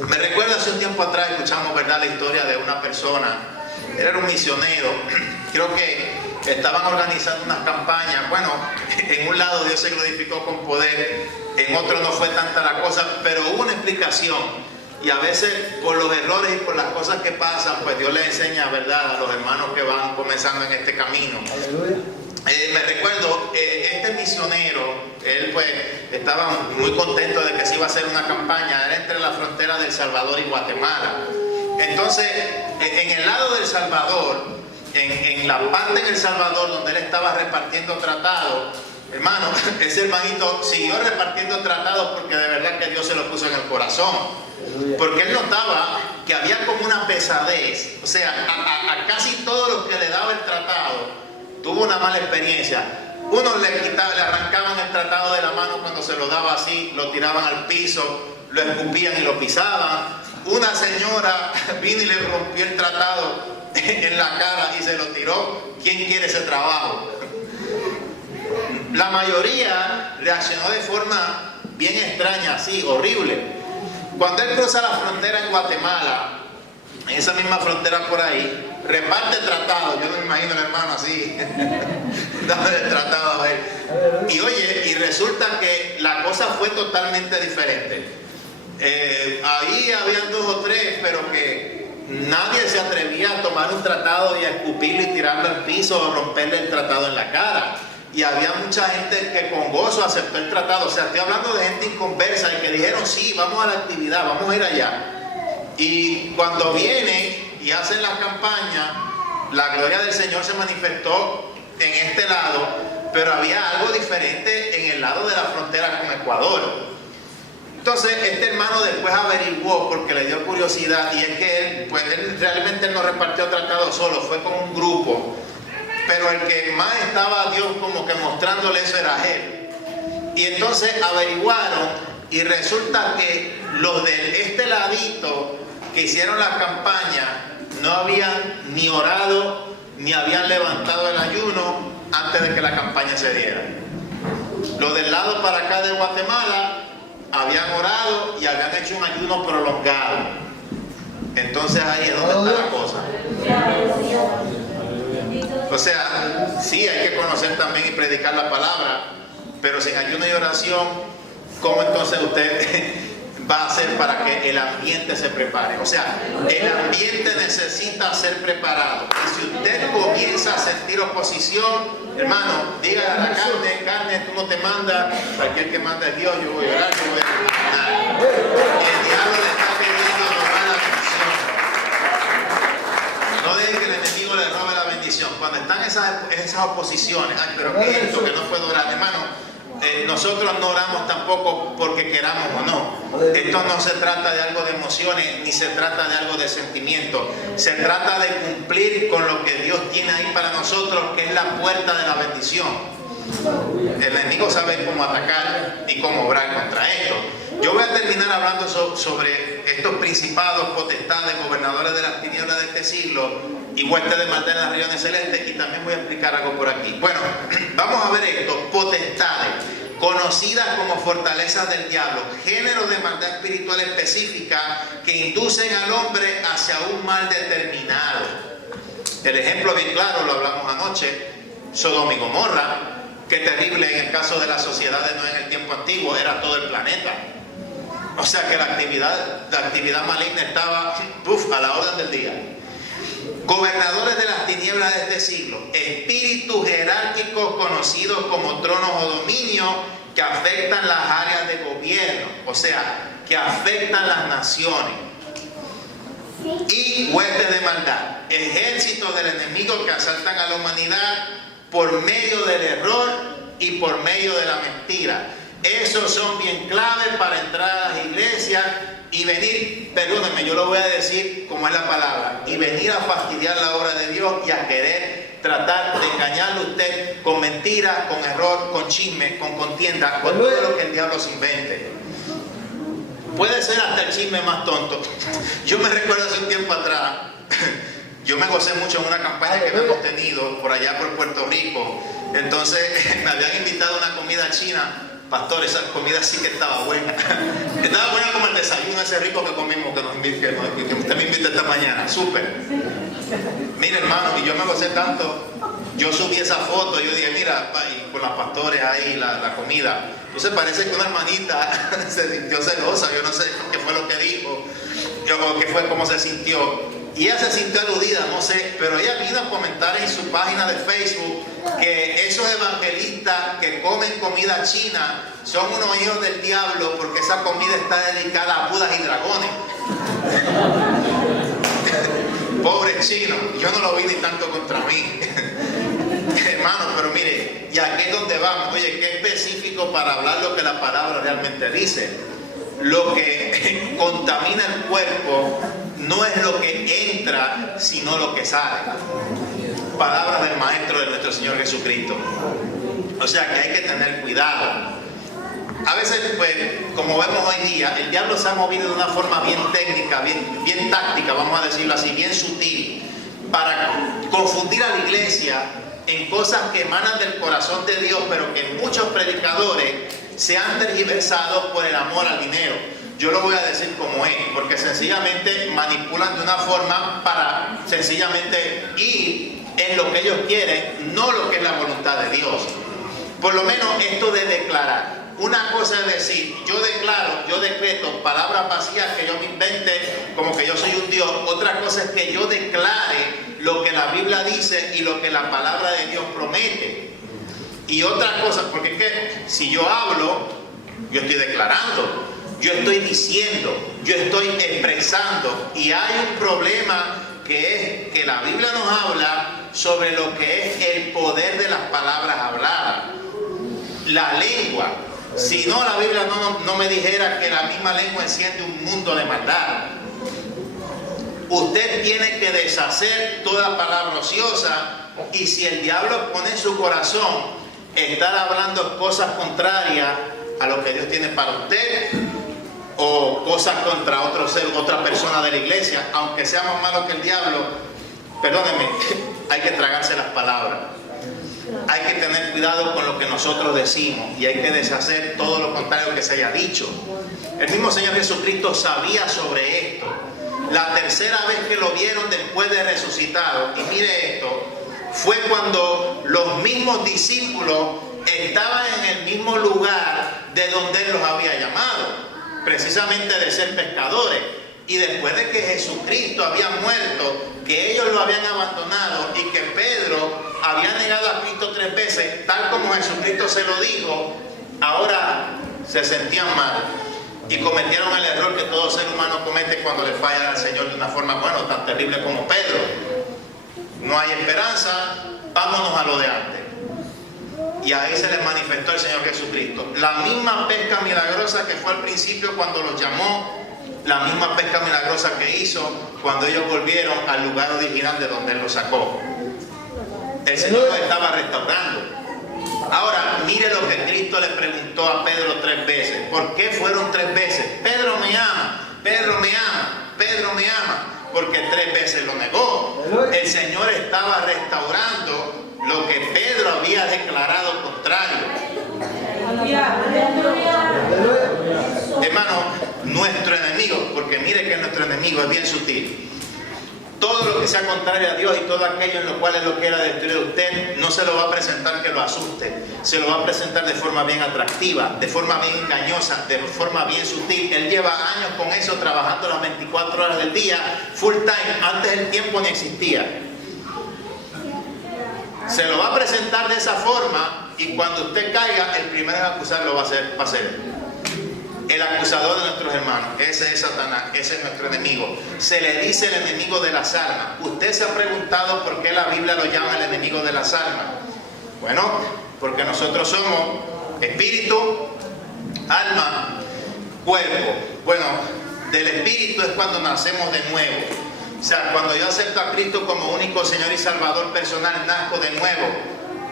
Me recuerdo hace un tiempo atrás, escuchamos, ¿verdad?, la historia de una persona. Él era un misionero. Creo que estaban organizando unas campañas. Bueno, en un lado Dios se glorificó con poder, en otro no fue tanta la cosa, pero hubo una explicación. Y a veces por los errores y por las cosas que pasan, pues Dios le enseña, ¿verdad?, a los hermanos que van comenzando en este camino. Me recuerdo, este misionero, él pues estaba muy contento de que se iba a hacer una campaña. Era entre la frontera del Salvador y Guatemala. Entonces, en el lado del Salvador, en la parte en El Salvador donde él estaba repartiendo tratados, hermano, ese hermanito siguió repartiendo tratados porque de verdad que Dios se lo puso en el corazón. Porque él notaba que había como una pesadez. O sea, a casi todos los que le daba el tratado, tuvo una mala experiencia. Unos le arrancaban el tratado de la mano cuando se lo daba así, lo tiraban al piso, lo escupían y lo pisaban. Una señora vino y le rompió el tratado en la cara y se lo tiró. ¿Quién quiere ese trabajo? La mayoría reaccionó de forma bien extraña, así, horrible. Cuando él cruza la frontera en Guatemala, en esa misma frontera por ahí, reparte tratados. Yo no me imagino al hermano así, dándole el tratado a él. Y oye, y resulta que la cosa fue totalmente diferente. Ahí habían 2 o 3, pero que nadie se atrevía a tomar un tratado y a escupirlo y tirarlo al piso o romperle el tratado en la cara. Y había mucha gente que con gozo aceptó el tratado. O sea, estoy hablando de gente inconversa y que dijeron, sí, vamos a la actividad, vamos a ir allá. Y cuando vienen y hacen la campaña, la gloria del Señor se manifestó en este lado, pero había algo diferente en el lado de la frontera con Ecuador. Entonces, este hermano después averiguó porque le dio curiosidad, y es que él realmente no repartió tratados solo, fue con un grupo. Pero el que más estaba a Dios como que mostrándole eso era él. Y entonces averiguaron y resulta que los de este ladito que hicieron la campaña no habían ni orado ni habían levantado el ayuno antes de que la campaña se diera. Los del lado para acá de Guatemala habían orado y habían hecho un ayuno prolongado. Entonces ahí es donde está la cosa. O sea, sí hay que conocer también y predicar la palabra, pero sin ayuno y oración, ¿cómo entonces usted va a hacer para que el ambiente se prepare? O sea, el ambiente necesita ser preparado. Y si usted comienza a sentir oposición, hermano, dígale a la carne, tú no te mandas, cualquier que manda es Dios, yo voy a orar, yo voy a terminar. El diablo le está queriendo robar la bendición. No deje que el enemigo le robe la bendición. Cuando están esas oposiciones, ay, pero ¿qué es esto que no puedo orar? Hermano, nosotros no oramos tampoco porque queramos o no. Esto no se trata de algo de emociones, ni se trata de algo de sentimiento. Se trata de cumplir con lo que Dios tiene ahí para nosotros, que es la puerta de la bendición. El enemigo sabe cómo atacar y cómo obrar contra ellos. Yo voy a terminar hablando sobre estos principados, potestades, gobernadores de las tinieblas de este siglo y huestes de maldad en las regiones celestes, y también voy a explicar algo por aquí. Bueno, vamos a ver esto: potestades, conocidas como fortalezas del diablo, géneros de maldad espiritual específica que inducen al hombre hacia un mal determinado. El ejemplo bien claro lo hablamos anoche: Sodoma y Gomorra. Qué terrible en el caso de las sociedades, no en el tiempo antiguo, era todo el planeta. O sea que la actividad maligna estaba a la orden del día. Gobernadores de las tinieblas de este siglo, espíritus jerárquicos conocidos como tronos o dominios que afectan las áreas de gobierno, o sea, que afectan las naciones. Y huestes de maldad, ejércitos del enemigo que asaltan a la humanidad por medio del error y por medio de la mentira. Esos son bien claves para entrar a las iglesias y venir, perdónenme, yo lo voy a decir como es la palabra, y venir a fastidiar la obra de Dios y a querer tratar de engañarle a usted con mentiras, con error, con chisme, con contienda, con todo lo que el diablo se invente. Puede ser hasta el chisme más tonto. Yo me recuerdo hace un tiempo atrás, yo me gocé mucho en una campaña que hemos tenido por allá por Puerto Rico. Entonces me habían invitado a una comida china. Pastor, esa comida sí que estaba buena. Estaba buena como el desayuno ese rico que comimos, que usted me invita esta mañana. Súper. Mira, hermano, y yo me gocé tanto. Yo subí esa foto, yo dije, mira, con las pastores ahí, la comida. Entonces parece que una hermanita se sintió celosa, yo no sé qué fue lo que dijo, o qué fue, cómo se sintió. Y ella se sintió aludida, no sé, pero ella vino a comentar en su página de Facebook que esos evangelistas que comen comida china son unos hijos del diablo porque esa comida está dedicada a budas y dragones. Pobre chino, yo no lo vi ni tanto contra mí. Hermano, pero mire, y aquí es donde vamos. Oye, qué específico para hablar lo que la palabra realmente dice. Lo que contamina el cuerpo no es lo que entra, sino lo que sale. Palabras del Maestro de nuestro Señor Jesucristo. O sea que hay que tener cuidado. A veces, pues, como vemos hoy día, el diablo se ha movido de una forma bien técnica, bien táctica, vamos a decirlo así, bien sutil, para confundir a la iglesia en cosas que emanan del corazón de Dios, pero que muchos predicadores se han tergiversado por el amor al dinero. Yo lo voy a decir como es, porque sencillamente manipulan de una forma para sencillamente ir en lo que ellos quieren, no lo que es la voluntad de Dios. Por lo menos esto de declarar. Una cosa es decir, yo declaro, yo decreto palabras vacías que yo me invente como que yo soy un Dios. Otra cosa es que yo declare lo que la Biblia dice y lo que la palabra de Dios promete. Y otra cosa, porque es que si yo hablo, yo estoy declarando, yo estoy diciendo, yo estoy expresando. Y hay un problema que es que la Biblia nos habla sobre lo que es el poder de las palabras habladas. La lengua. Si no, la Biblia no me dijera que la misma lengua enciende un mundo de maldad. Usted tiene que deshacer toda palabra ociosa, y si el diablo pone en su corazón estar hablando cosas contrarias a lo que Dios tiene para usted, o cosas contra otra persona de la iglesia, aunque sea más malo que el diablo, perdónenme, hay que tragarse las palabras. Hay que tener cuidado con lo que nosotros decimos y hay que deshacer todo lo contrario que se haya dicho. El mismo Señor Jesucristo sabía sobre esto. La tercera vez que lo vieron después de resucitado, y mire esto, fue cuando los mismos discípulos estaban en el mismo lugar de donde Él los había llamado, precisamente de ser pescadores. Y después de que Jesucristo había muerto, que ellos lo habían abandonado y que Pedro había negado a Cristo 3 veces, tal como Jesucristo se lo dijo, ahora se sentían mal y cometieron el error que todo ser humano comete cuando le falla al Señor de una forma, tan terrible como Pedro. No hay esperanza, vámonos a lo de antes. Y ahí se les manifestó el Señor Jesucristo. La misma pesca milagrosa que fue al principio cuando los llamó, la misma pesca milagrosa que hizo cuando ellos volvieron al lugar original de donde Él los sacó. El Señor los estaba restaurando. Ahora, mire lo que Cristo le preguntó a Pedro 3 veces. ¿Por qué fueron 3 veces? Pedro me ama, Pedro me ama, Pedro me ama. Porque 3 veces lo negó. El Señor estaba restaurando lo que Pedro había declarado contrario. Hermano, nuestro enemigo, porque mire que nuestro enemigo es bien sutil. Todo lo que sea contrario a Dios y todo aquello en lo cual Él lo quiera destruir a usted, no se lo va a presentar que lo asuste. Se lo va a presentar de forma bien atractiva, de forma bien engañosa, de forma bien sutil. Él lleva años con eso, trabajando las 24 horas del día, full time. Antes el tiempo ni existía. Se lo va a presentar de esa forma y cuando usted caiga, el primero en acusarlo va a ser el acusador de nuestros hermanos. Ese es Satanás, ese es nuestro enemigo. Se le dice el enemigo de las almas. Usted se ha preguntado por qué la Biblia lo llama el enemigo de las almas. Bueno, porque nosotros somos espíritu, alma, cuerpo. Bueno, del espíritu es cuando nacemos de nuevo. O sea, cuando yo acepto a Cristo como único Señor y Salvador personal, nazco de nuevo,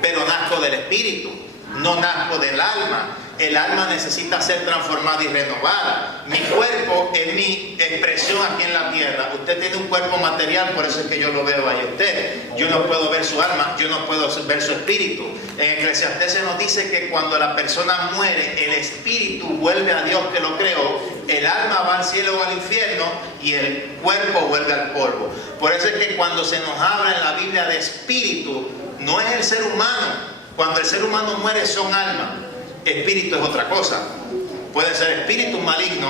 pero nazco del espíritu, no nazco del alma. El alma necesita ser transformada y renovada. Mi cuerpo es mi expresión aquí en la tierra. Usted tiene un cuerpo material, por eso es que yo lo veo ahí a usted. Yo no puedo ver su alma, yo no puedo ver su espíritu. En Eclesiastés se nos dice que cuando la persona muere, el espíritu vuelve a Dios que lo creó, el alma va al cielo o al infierno y el cuerpo vuelve al polvo. Por eso es que cuando se nos habla en la Biblia de espíritu, no es el ser humano. Cuando el ser humano muere son almas. Espíritu es otra cosa. Puede ser espíritu maligno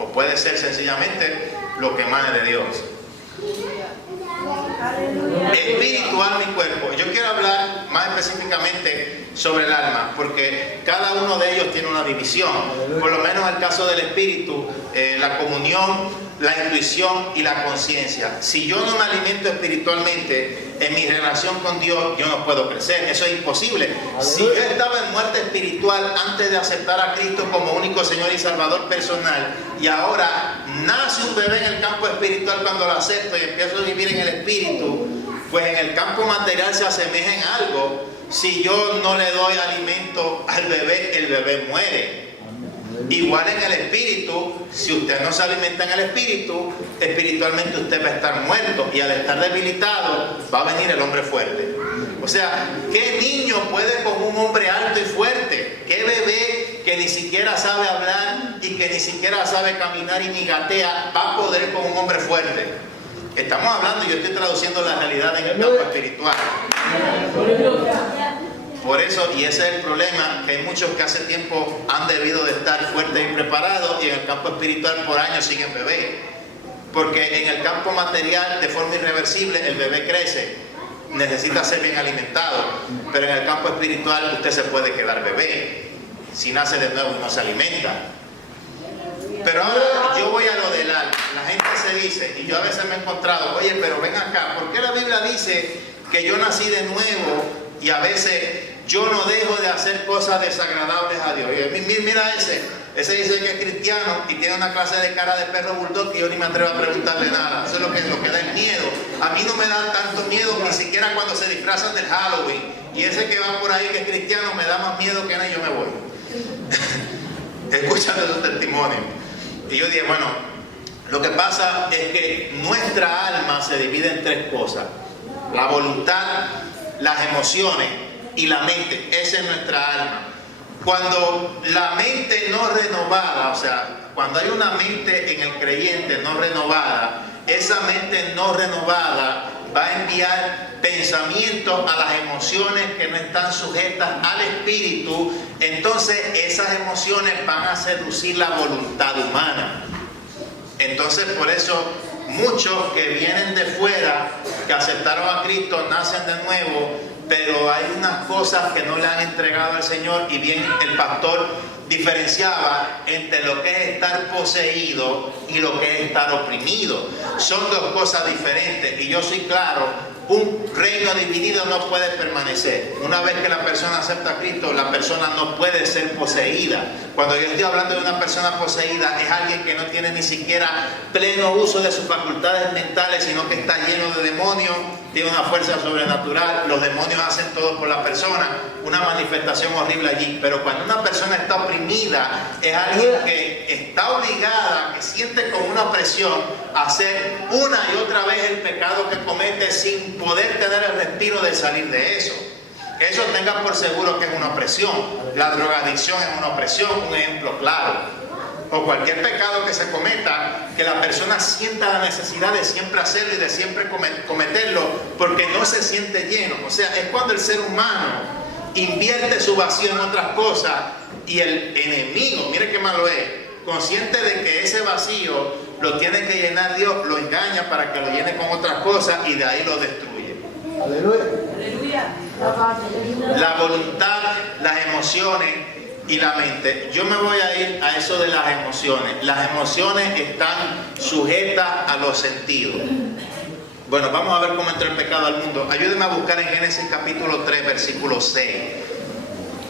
o puede ser sencillamente lo que emane de Dios. Espíritu, alma y cuerpo. Yo quiero hablar más específicamente sobre el alma, porque cada uno de ellos tiene una división. Por lo menos en el caso del espíritu, la comunión, la intuición y la conciencia. Si yo no me alimento espiritualmente en mi relación con Dios, yo no puedo crecer. Eso es imposible. Si yo estaba en muerte espiritual antes de aceptar a Cristo como único Señor y Salvador personal, y ahora nace un bebé en el campo espiritual cuando lo acepto y empiezo a vivir en el espíritu, pues en el campo material se asemeja en algo. Si yo no le doy alimento al bebé, el bebé muere. Igual en el espíritu, si usted no se alimenta en el espíritu, espiritualmente usted va a estar muerto, y al estar debilitado va a venir el hombre fuerte. O sea, ¿qué niño puede con un hombre alto y fuerte? ¿Qué bebé que ni siquiera sabe hablar y que ni siquiera sabe caminar y ni gatea va a poder con un hombre fuerte? Estamos hablando, yo estoy traduciendo la realidad en el campo espiritual. Por eso, y ese es el problema, que hay muchos que hace tiempo han debido de estar fuertes y preparados, y en el campo espiritual por años siguen bebé. Porque en el campo material, de forma irreversible, el bebé crece, necesita ser bien alimentado, pero en el campo espiritual usted se puede quedar bebé, si nace de nuevo y no se alimenta. Pero ahora yo voy a lo del alma. La gente se dice, y yo a veces me he encontrado, oye, pero ven acá, ¿por qué la Biblia dice que yo nací de nuevo y a veces yo no dejo de hacer cosas desagradables a Dios? Y mira ese dice que es cristiano y tiene una clase de cara de perro bulldog que yo ni me atrevo a preguntarle nada. Eso es lo que da el miedo. A mí no me da tanto miedo ni siquiera cuando se disfrazan del Halloween. Y ese que va por ahí que es cristiano me da más miedo que nada y yo me voy. Escuchando esos testimonios. Y yo dije, bueno, lo que pasa es que nuestra alma se divide en tres cosas: la voluntad, las emociones y la mente. Esa es nuestra alma. Cuando la mente no renovada, o sea, cuando hay una mente en el creyente no renovada, esa mente no renovada va a enviar pensamientos a las emociones que no están sujetas al espíritu. Entonces esas emociones van a seducir la voluntad humana. Entonces por eso muchos que vienen de fuera, que aceptaron a Cristo, nacen de nuevo, pero hay unas cosas que no le han entregado al Señor. Y bien el pastor diferenciaba entre lo que es estar poseído y lo que es estar oprimido. Son dos cosas diferentes, y yo soy claro. Un reino dividido no puede permanecer. Una vez que la persona acepta a Cristo, la persona no puede ser poseída. Cuando yo estoy hablando de una persona poseída, es alguien que no tiene ni siquiera pleno uso de sus facultades mentales, sino que está lleno de demonios, tiene una fuerza sobrenatural. Los demonios hacen todo por la persona, una manifestación horrible allí. Pero cuando una persona está oprimida, es alguien que está obligada, que siente como una presión a hacer una y otra vez el pecado que comete sin poder tener el respiro de salir de eso. Eso tenga por seguro que es una opresión. La drogadicción es una opresión, un ejemplo claro. O cualquier pecado que se cometa, que la persona sienta la necesidad de siempre hacerlo y de siempre cometerlo, porque no se siente lleno. O sea, es cuando el ser humano invierte su vacío en otras cosas, y el enemigo, mire qué malo es, consciente de que ese vacío lo tiene que llenar Dios, lo engaña para que lo llene con otras cosas y de ahí lo destruye. Aleluya. Aleluya. La voluntad, las emociones y la mente. Yo me voy a ir a eso de las emociones. Las emociones están sujetas a los sentidos. Bueno, vamos a ver cómo entró el pecado al mundo. Ayúdenme a buscar en Génesis capítulo 3, versículo 6.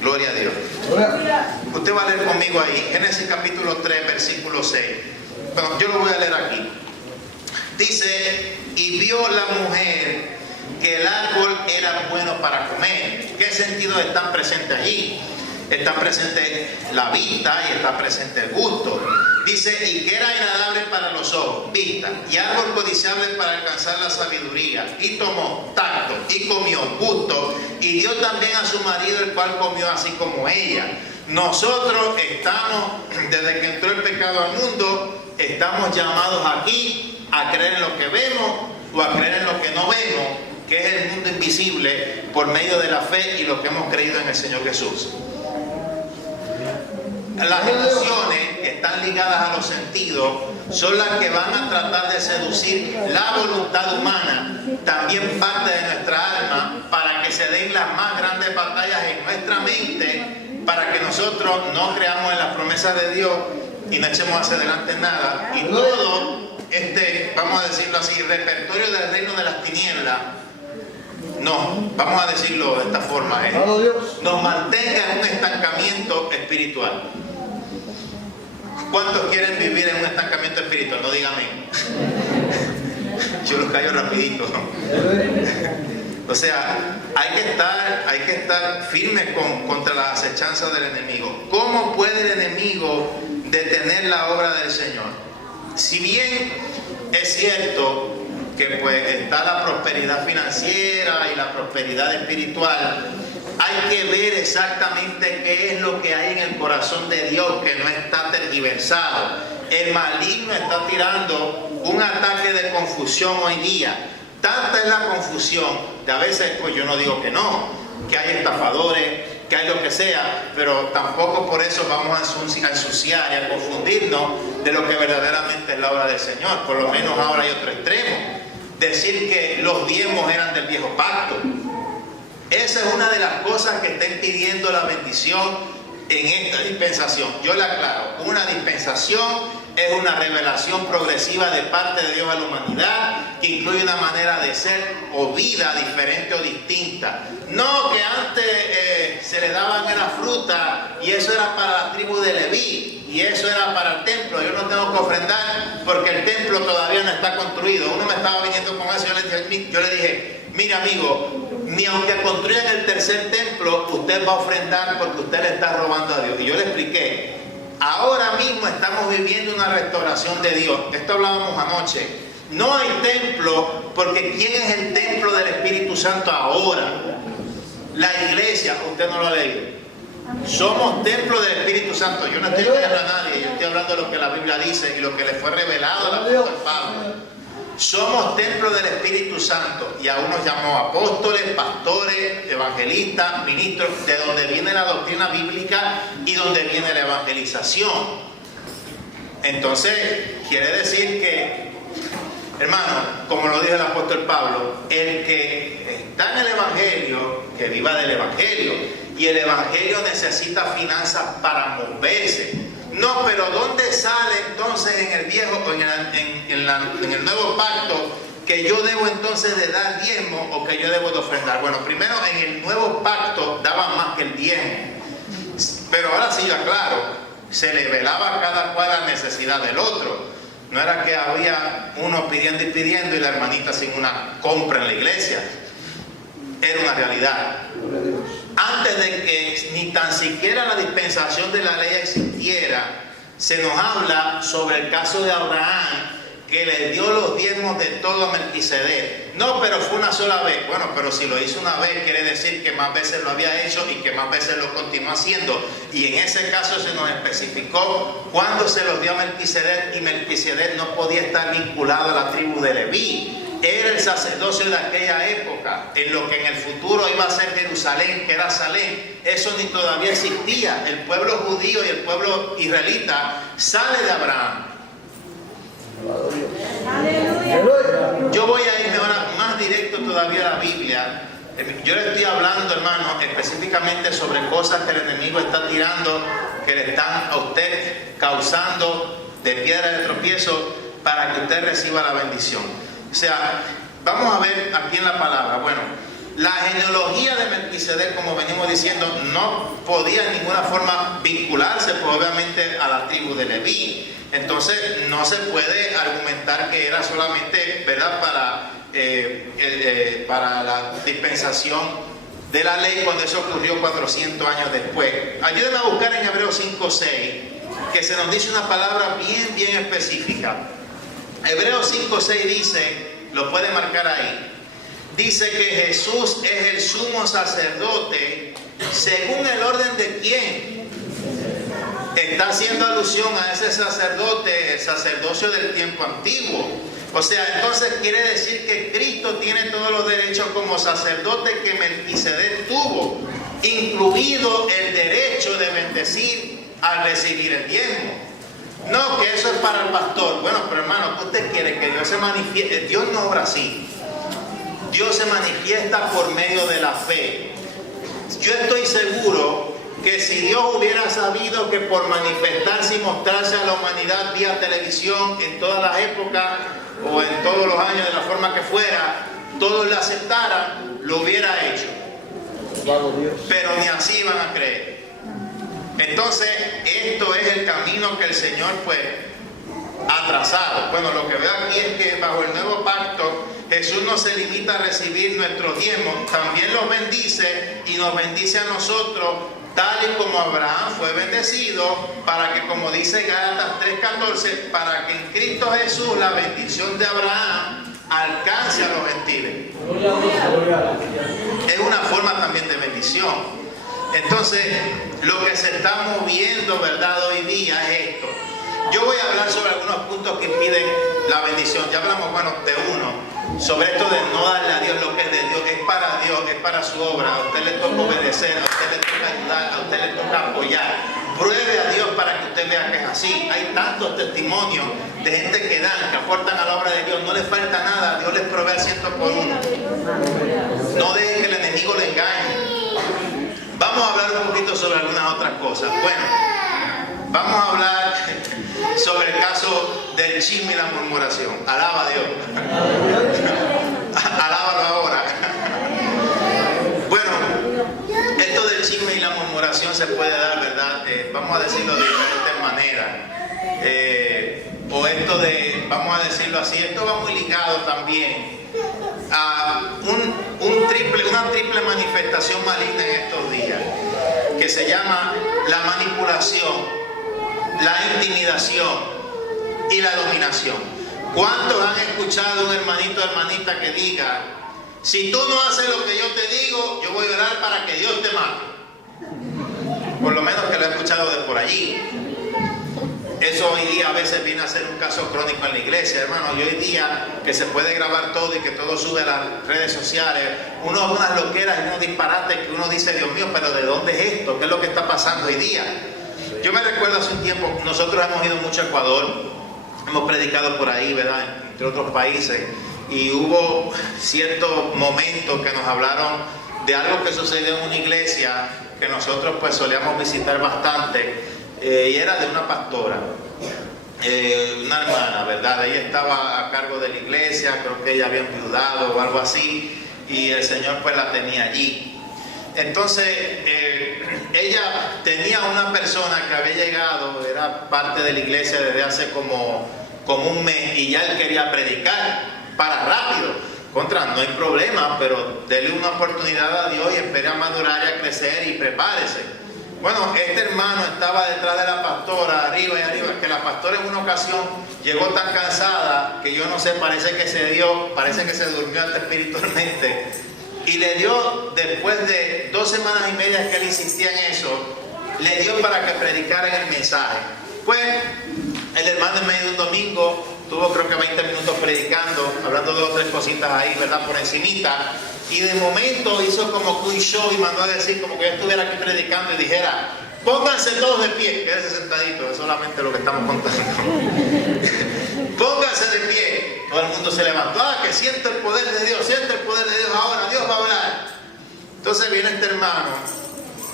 Gloria a Dios. Usted va a leer conmigo ahí. Génesis capítulo 3, versículo 6. Bueno, yo lo voy a leer aquí. Dice, y vio la mujer que el árbol era bueno para comer. ¿Qué sentidos están presentes allí? Está presente la vista y está presente el gusto. Dice, y que era agradable para los ojos, vista, y árbol codiciable para alcanzar la sabiduría. Y tomó tacto y comió gusto, y dio también a su marido, el cual comió así como ella. Nosotros estamos, desde que entró el pecado al mundo, estamos llamados aquí a creer en lo que vemos o a creer en lo que no vemos, que es el mundo invisible, por medio de la fe y lo que hemos creído en el Señor Jesús. Las emociones que están ligadas a los sentidos son las que van a tratar de seducir la voluntad humana, también parte de nuestra alma, para que se den las más grandes batallas en nuestra mente, para que nosotros no creamos en las promesas de Dios y no echemos hacia adelante nada. Y todo vamos a decirlo así, repertorio del reino de las tinieblas, no, vamos a decirlo de esta forma, nos mantenga en un estancamiento espiritual. ¿Cuántos quieren vivir en un estancamiento espiritual? No digan amén. Yo los callo rapidito, ¿no? O sea, hay que estar firmes contra las acechanzas del enemigo. ¿Cómo puede el enemigo detener la obra del Señor? Si bien es cierto que pues está la prosperidad financiera y la prosperidad espiritual, hay que ver exactamente qué es lo que hay en el corazón de Dios, que no está tergiversado. El maligno está tirando un ataque de confusión hoy día. Tanta es la confusión que a veces, pues yo no digo que no, que hay estafadores, que hay lo que sea, pero tampoco por eso vamos a ensuciar y a confundirnos de lo que verdaderamente es la obra del Señor. Por lo menos ahora hay otro extremo. Decir que los diezmos eran del viejo pacto. Esa es una de las cosas que está impidiendo la bendición en esta dispensación. Yo le aclaro, una dispensación es una revelación progresiva de parte de Dios a la humanidad, que incluye una manera de ser o vida diferente o distinta. No que antes se le daban la fruta y eso era para la tribu de Leví y eso era para el templo. Yo no tengo que ofrendar porque el templo todavía no está construido. Uno me estaba viniendo con eso, yo le dije, mira amigo, ni aunque construyan el tercer templo, usted va a ofrendar porque usted le está robando a Dios. Y yo le expliqué, ahora mismo estamos viviendo una restauración de Dios. Esto hablábamos anoche. No hay templo porque ¿quién es el templo del Espíritu Santo ahora? La iglesia, usted no lo ha leído. Somos templo del Espíritu Santo. Yo no estoy engañando a nadie, yo estoy hablando de lo que la Biblia dice y lo que le fue revelado al apóstol Pablo. Somos templo del Espíritu Santo y aún nos llamó apóstoles, pastores, evangelistas, ministros, de donde viene la doctrina bíblica y donde viene la evangelización. Entonces, quiere decir que, hermano, como lo dijo el apóstol Pablo, el que está en el evangelio, que viva del evangelio, y el evangelio necesita finanzas para moverse. No, pero ¿dónde sale entonces en el viejo, en el nuevo pacto, que yo debo entonces de dar diezmo o que yo debo de ofrendar? Bueno, primero en el nuevo pacto daban más que el diezmo, pero ahora sí yo aclaro, se le velaba a cada cual la necesidad del otro. No era que había uno pidiendo y pidiendo y la hermanita sin una compra en la iglesia. Era una realidad. Antes de que ni tan siquiera la dispensación de la ley existiera, se nos habla sobre el caso de Abraham, que le dio los diezmos de todo a Melquisedec. No, pero fue una sola vez. Bueno, pero si lo hizo una vez, quiere decir que más veces lo había hecho y que más veces lo continuó haciendo. Y en ese caso se nos especificó cuándo se los dio a Melquisedec, y Melquisedec no podía estar vinculado a la tribu de Leví. Era el sacerdocio de aquella época, en lo que en el futuro iba a ser Jerusalén, que era Salem. Eso ni todavía existía. El pueblo judío y el pueblo israelita sale de Abraham. Yo voy a irme ahora más directo todavía a la Biblia, Yo le estoy hablando, hermano, específicamente sobre cosas que el enemigo está tirando, que le están a usted causando de piedra de tropiezo para que usted reciba la bendición. O sea, vamos a ver aquí en la palabra. Bueno, la genealogía de Melquisedec, como venimos diciendo, no podía en ninguna forma vincularse, pues, obviamente, a la tribu de Leví. Entonces, no se puede argumentar que era solamente, ¿verdad?, para la dispensación de la ley, cuando eso ocurrió 400 años después. Ayúdenme a buscar en Hebreos 5:6, que se nos dice una palabra bien específica. Hebreos 5:6 dice, lo puede marcar ahí, dice que Jesús es el sumo sacerdote según el orden de quién. Está haciendo alusión a ese sacerdote, el sacerdocio del tiempo antiguo. O sea, entonces quiere decir que Cristo tiene todos los derechos como sacerdote que Melquisedec tuvo, incluido el derecho de bendecir al recibir el diezmo. No, que eso es para el pastor. Bueno, pero hermano, usted quiere que Dios se manifieste. Dios no obra así. Dios se manifiesta por medio de la fe. Yo estoy seguro que si Dios hubiera sabido que por manifestarse y mostrarse a la humanidad vía televisión en todas las épocas o en todos los años, de la forma que fuera, todos lo aceptaran, lo hubiera hecho. Pero ni así iban a creer. Entonces, esto es el camino que el Señor pues ha trazado. Bueno, lo que veo aquí es que bajo el nuevo pacto, Jesús no se limita a recibir nuestros diezmos, también los bendice y nos bendice a nosotros, tal y como Abraham fue bendecido, para que, como dice Gálatas 3:14, para que en Cristo Jesús la bendición de Abraham alcance a los gentiles. Es una forma también de bendición. Entonces, lo que se está moviendo, ¿verdad?, hoy día es esto. Yo voy a hablar sobre algunos puntos que impiden la bendición. Ya hablamos, bueno, de uno, sobre esto de no darle a Dios lo que es de Dios. Es para Dios, es para su obra. A usted le toca obedecer, a usted le toca ayudar, a usted le toca apoyar. Pruebe a Dios para que usted vea que es así. Hay tantos testimonios de gente que dan, que aportan a la obra de Dios. No les falta nada, Dios les provee al 100%. No dejen que el enemigo le engañe. Vamos a hablar un poquito sobre algunas otras cosas. Bueno, vamos a hablar sobre el caso del chisme y la murmuración. Alaba a Dios. Alábalo ahora. Bueno, esto del chisme y la murmuración se puede dar, ¿verdad? Vamos a decirlo de diferentes maneras. O esto de, vamos a decirlo así, esto va muy ligado también a una triple manifestación maligna en estos días, que se llama la manipulación, la intimidación y la dominación. ¿Cuántos han escuchado un hermanito o hermanita que diga, si tú no haces lo que yo te digo, yo voy a orar para que Dios te mate? Por lo menos que lo he escuchado de por allí. Eso hoy día a veces viene a ser un caso crónico en la iglesia, hermano. Y hoy día que se puede grabar todo y que todo sube a las redes sociales, unas loqueras y unos disparates que uno dice, Dios mío, pero ¿de dónde es esto? ¿Qué es lo que está pasando hoy día? Yo me recuerdo hace un tiempo, nosotros hemos ido mucho a Ecuador, hemos predicado por ahí, ¿verdad?, entre otros países, y hubo ciertos momentos que nos hablaron de algo que sucedió en una iglesia que nosotros pues solíamos visitar bastante. Y era de una pastora, una hermana, ¿verdad? Ella estaba a cargo de la iglesia, creo que ella había enviudado o algo así, y el Señor pues la tenía allí. Entonces, ella tenía una persona que había llegado, era parte de la iglesia desde hace como un mes, y ya él quería predicar para rápido. No hay problema, pero dele una oportunidad a Dios y espere a madurar y a crecer y prepárese. Bueno, este hermano estaba detrás de la pastora, arriba y arriba, que la pastora en una ocasión llegó tan cansada que yo no sé, parece que se durmió hasta espiritualmente. Y le dio, después de 2 semanas y media que él insistía en eso, le dio para que predicara el mensaje. Pues, el hermano en medio de un domingo tuvo creo que 20 minutos predicando, hablando de 2 o 3 cositas ahí, ¿verdad?, por encimita. Y de momento hizo como que un show y mandó a decir como que yo estuviera aquí predicando y dijera, pónganse todos de pie, quédense sentaditos, es solamente lo que estamos contando. Pónganse de pie. Todo el mundo se levantó, que siente el poder de Dios, siente el poder de Dios ahora, Dios va a hablar. Entonces viene este hermano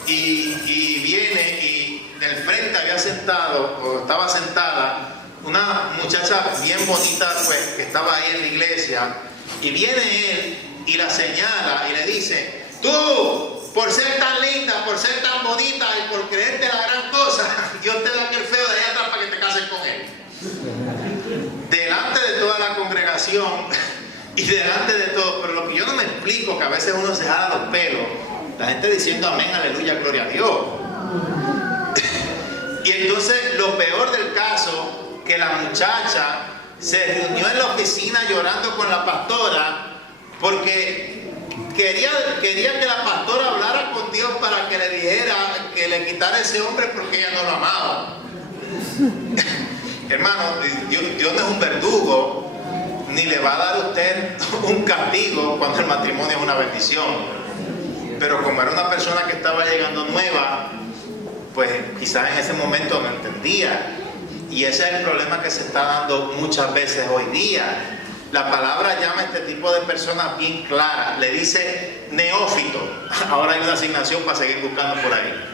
y viene y del frente había sentado, o estaba sentada, una muchacha bien bonita, pues, que estaba ahí en la iglesia, y viene él y la señala y le dice: tú, por ser tan linda, por ser tan bonita y por creerte la gran cosa, Dios te da aquel feo de allá atrás para que te cases con él. Delante de toda la congregación y delante de todo. Pero lo que yo no me explico, que a veces uno se jala los pelos, la gente diciendo amén, aleluya, gloria a Dios. Y entonces lo peor del caso, que la muchacha se reunió en la oficina llorando con la pastora porque quería que la pastora hablara con Dios para que le dijera que le quitara ese hombre porque ella no lo amaba. Hermano, Dios no es un verdugo, ni le va a dar a usted un castigo cuando el matrimonio es una bendición. Pero como era una persona que estaba llegando nueva, pues quizás en ese momento no entendía. Y ese es el problema que se está dando muchas veces hoy día. La palabra llama a este tipo de personas bien claras, le dice neófito. Ahora hay una asignación para seguir buscando por ahí.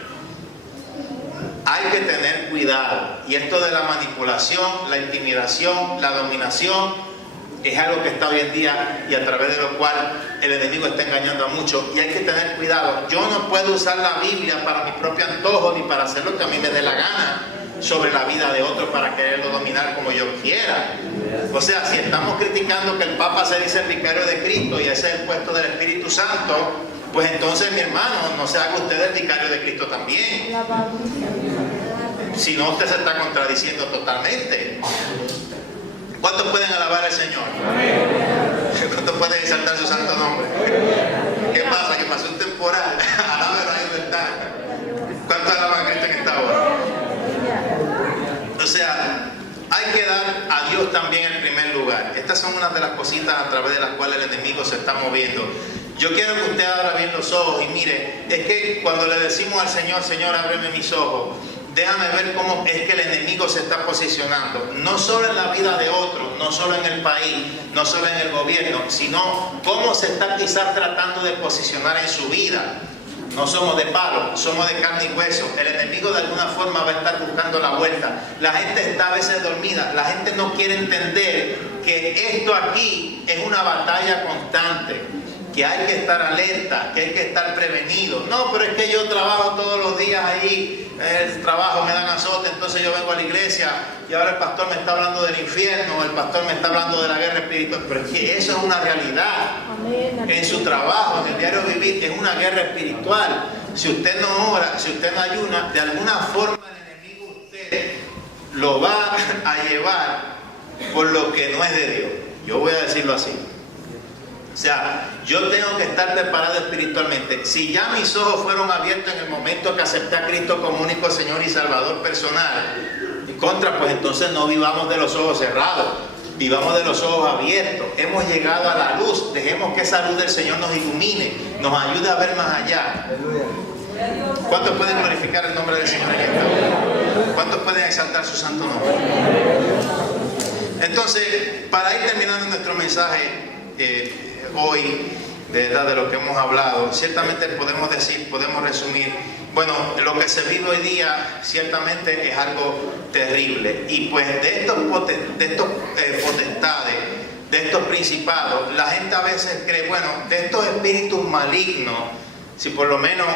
Hay que tener cuidado. Y esto de la manipulación, la intimidación, la dominación, es algo que está hoy en día y a través de lo cual el enemigo está engañando a muchos. Y hay que tener cuidado. Yo no puedo usar la Biblia para mi propio antojo ni para hacer lo que a mí me dé la gana sobre la vida de otro para quererlo dominar como yo quiera. O sea, si estamos criticando que el Papa se dice el vicario de Cristo y ese es el puesto del Espíritu Santo, pues entonces, mi hermano, no se haga usted el vicario de Cristo también. Si no, usted se está contradiciendo totalmente. ¿Cuántos pueden alabar al Señor? ¿Cuántos pueden exaltar su santo nombre? ¿Qué pasa? Que pasó un temporal. Alábelo ahí donde está. ¿Cuántos alaban a Cristo en esta hora? O sea, hay que dar a Dios también el primer lugar. Estas son unas de las cositas a través de las cuales el enemigo se está moviendo. Yo quiero que usted abra bien los ojos y mire, es que cuando le decimos al Señor, Señor, ábreme mis ojos, déjame ver cómo es que el enemigo se está posicionando, no solo en la vida de otros, no solo en el país, no solo en el gobierno, sino cómo se está quizás tratando de posicionar en su vida. No somos de palo, somos de carne y hueso. El enemigo de alguna forma va a estar buscando la vuelta. La gente está a veces dormida, la gente no quiere entender que esto aquí es una batalla constante, que hay que estar alerta, que hay que estar prevenido. No, pero es que yo trabajo todos los días ahí, el trabajo me dan azote, entonces yo vengo a la iglesia y ahora el pastor me está hablando del infierno, el pastor me está hablando de la guerra espiritual. Pero es que eso es una realidad. En su trabajo, en el diario vivir, es una guerra espiritual. Si usted no ora, si usted no ayuna, de alguna forma el enemigo usted lo va a llevar por lo que no es de Dios. Yo voy a decirlo así. O sea, yo tengo que estar preparado espiritualmente. Si ya mis ojos fueron abiertos en el momento que acepté a Cristo como único Señor y Salvador personal, y contra, pues entonces no vivamos de los ojos cerrados, vivamos de los ojos abiertos. Hemos llegado a la luz, dejemos que esa luz del Señor nos ilumine, nos ayude a ver más allá. ¿Cuántos pueden glorificar el nombre del Señor en esta hora? ¿Cuántos pueden exaltar su santo nombre? Entonces, para ir terminando nuestro mensaje hoy, de lo que hemos hablado, ciertamente podemos decir, podemos resumir, bueno, lo que se vive hoy día ciertamente es algo terrible. Y pues de estos potestades, de estos principados, la gente a veces cree, bueno, de estos espíritus malignos, si por lo menos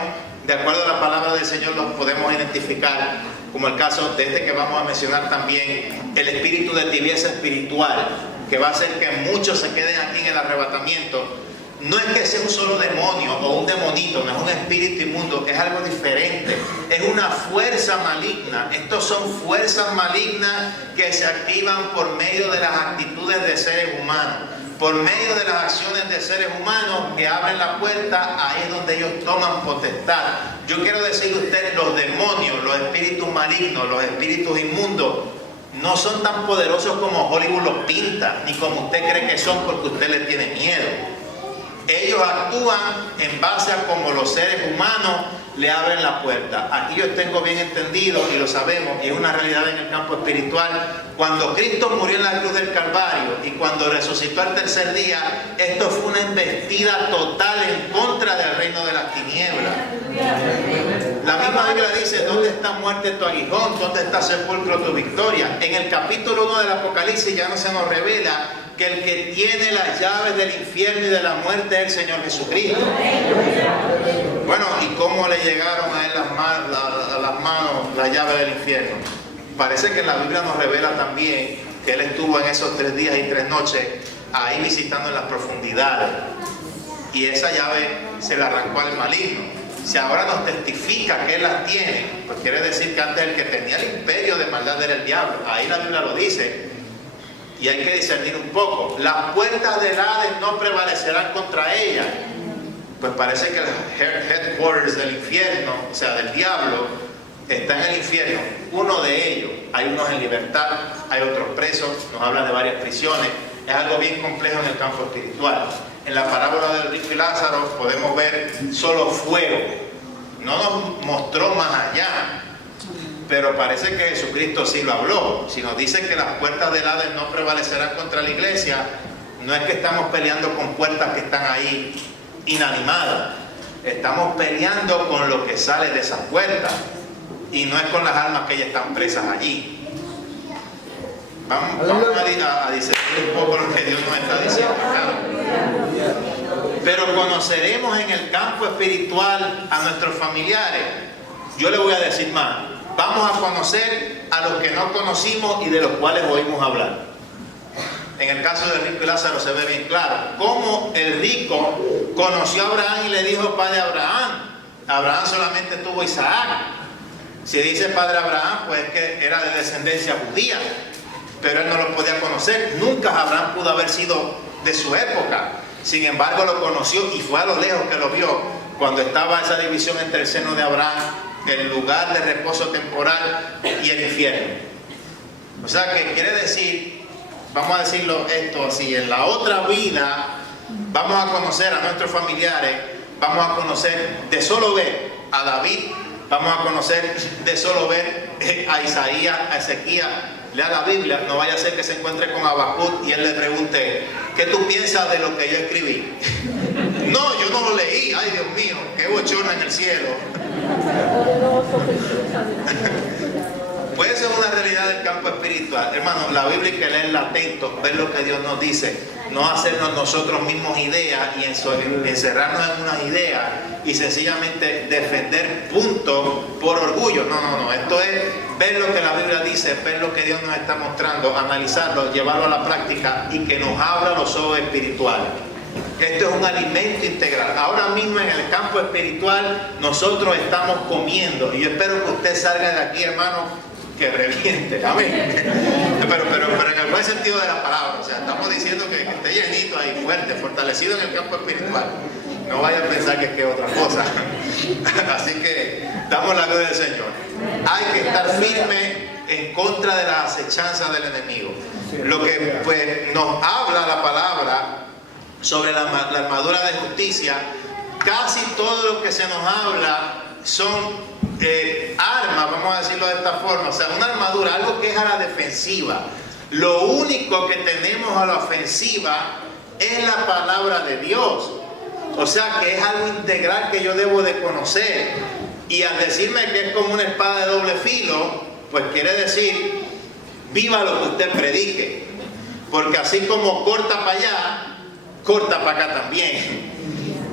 de acuerdo a la palabra del Señor los podemos identificar, como el caso de este que vamos a mencionar también, el espíritu de tibieza espiritual, que va a hacer que muchos se queden aquí en el arrebatamiento. No es que sea un solo demonio o un demonito, no es un espíritu inmundo, es algo diferente, es una fuerza maligna. Estos son fuerzas malignas que se activan por medio de las actitudes de seres humanos, por medio de las acciones de seres humanos que abren la puerta. Ahí es donde ellos toman potestad. Yo quiero decirle a ustedes, los demonios, los espíritus malignos, los espíritus inmundos, no son tan poderosos como Hollywood los pinta, ni como usted cree que son porque usted les tiene miedo. Ellos actúan en base a cómo los seres humanos le abren la puerta. Aquí yo tengo bien entendido y lo sabemos, y es una realidad en el campo espiritual. Cuando Cristo murió en la cruz del Calvario y cuando resucitó al tercer día, esto fue una embestida total en contra del reino de las tinieblas. La misma Biblia dice: ¿dónde está muerte tu aguijón? ¿Dónde está sepulcro tu victoria? En el capítulo 1 del Apocalipsis ya no se nos revela que el que tiene las llaves del infierno y de la muerte es el Señor Jesucristo. Bueno, ¿y cómo le llegaron a él a las manos las llaves del infierno? Parece que la Biblia nos revela también que él estuvo en esos 3 días y 3 noches ahí visitando en las profundidades, y esa llave se la arrancó al maligno. Si ahora nos testifica que él las tiene, pues quiere decir que antes el que tenía el imperio de maldad era el diablo. Ahí la Biblia lo dice. Y hay que discernir un poco. Las puertas del Hades no prevalecerán contra ella. Pues parece que el headquarters del infierno, o sea, del diablo, está en el infierno. Uno de ellos, hay unos en libertad, hay otros presos, nos habla de varias prisiones. Es algo bien complejo en el campo espiritual. En la parábola del rico y Lázaro podemos ver solo fuego. No nos mostró más allá. Pero parece que Jesucristo sí lo habló. Si nos dice que las puertas del Hades no prevalecerán contra la iglesia, no es que estamos peleando con puertas que están ahí inanimadas. Estamos peleando con lo que sale de esas puertas. Y no es con las almas que ya están presas allí. Vamos a discernir un poco lo que Dios nos está diciendo acá. Pero conoceremos en el campo espiritual a nuestros familiares. Yo le voy a decir más. Vamos a conocer a los que no conocimos y de los cuales oímos hablar. En el caso del rico y Lázaro se ve bien claro cómo el rico conoció a Abraham y le dijo padre Abraham. Abraham solamente tuvo Isaac. Si dice padre Abraham, pues es que era de descendencia judía, pero él no lo podía conocer. Nunca Abraham pudo haber sido de su época. Sin embargo, lo conoció y fue a lo lejos que lo vio cuando estaba esa división entre el seno de Abraham, el lugar de reposo temporal, y el infierno. O sea que quiere decir, vamos a decirlo esto así, en la otra vida vamos a conocer a nuestros familiares, vamos a conocer de solo ver a David, vamos a conocer de solo ver a Isaías, a Ezequías. Lea la Biblia, no vaya a ser que se encuentre con Habacuc y él le pregunte: ¿qué tú piensas de lo que yo escribí? No, yo no lo leí. Ay, Dios mío, qué bochorno en el cielo. Puede ser una realidad del campo espiritual. Hermano, la Biblia hay que leerla atento, ver lo que Dios nos dice, no hacernos nosotros mismos ideas y encerrarnos en unas ideas y sencillamente defender puntos por orgullo. No. Esto es ver lo que la Biblia dice, ver lo que Dios nos está mostrando, analizarlo, llevarlo a la práctica y que nos abra los ojos espirituales. Esto es un alimento integral. Ahora mismo en el campo espiritual nosotros estamos comiendo, y yo espero que usted salga de aquí, hermano, que reviente, amén. Pero en el buen sentido de la palabra. O sea, estamos diciendo que esté llenito ahí, fuerte, fortalecido en el campo espiritual. No vaya a pensar que es otra cosa. Así que damos la gloria del Señor. Hay que estar firme en contra de las acechanzas del enemigo. Lo que pues nos habla la palabra sobre la armadura de justicia, casi todo lo que se nos habla son armas, vamos a decirlo de esta forma. O sea, una armadura, algo que es a la defensiva. Lo único que tenemos a la ofensiva es la palabra de Dios. O sea, que es algo integral que yo debo de conocer. Y al decirme que es como una espada de doble filo, pues quiere decir, viva lo que usted predique. Porque así como corta para allá, corta para acá también.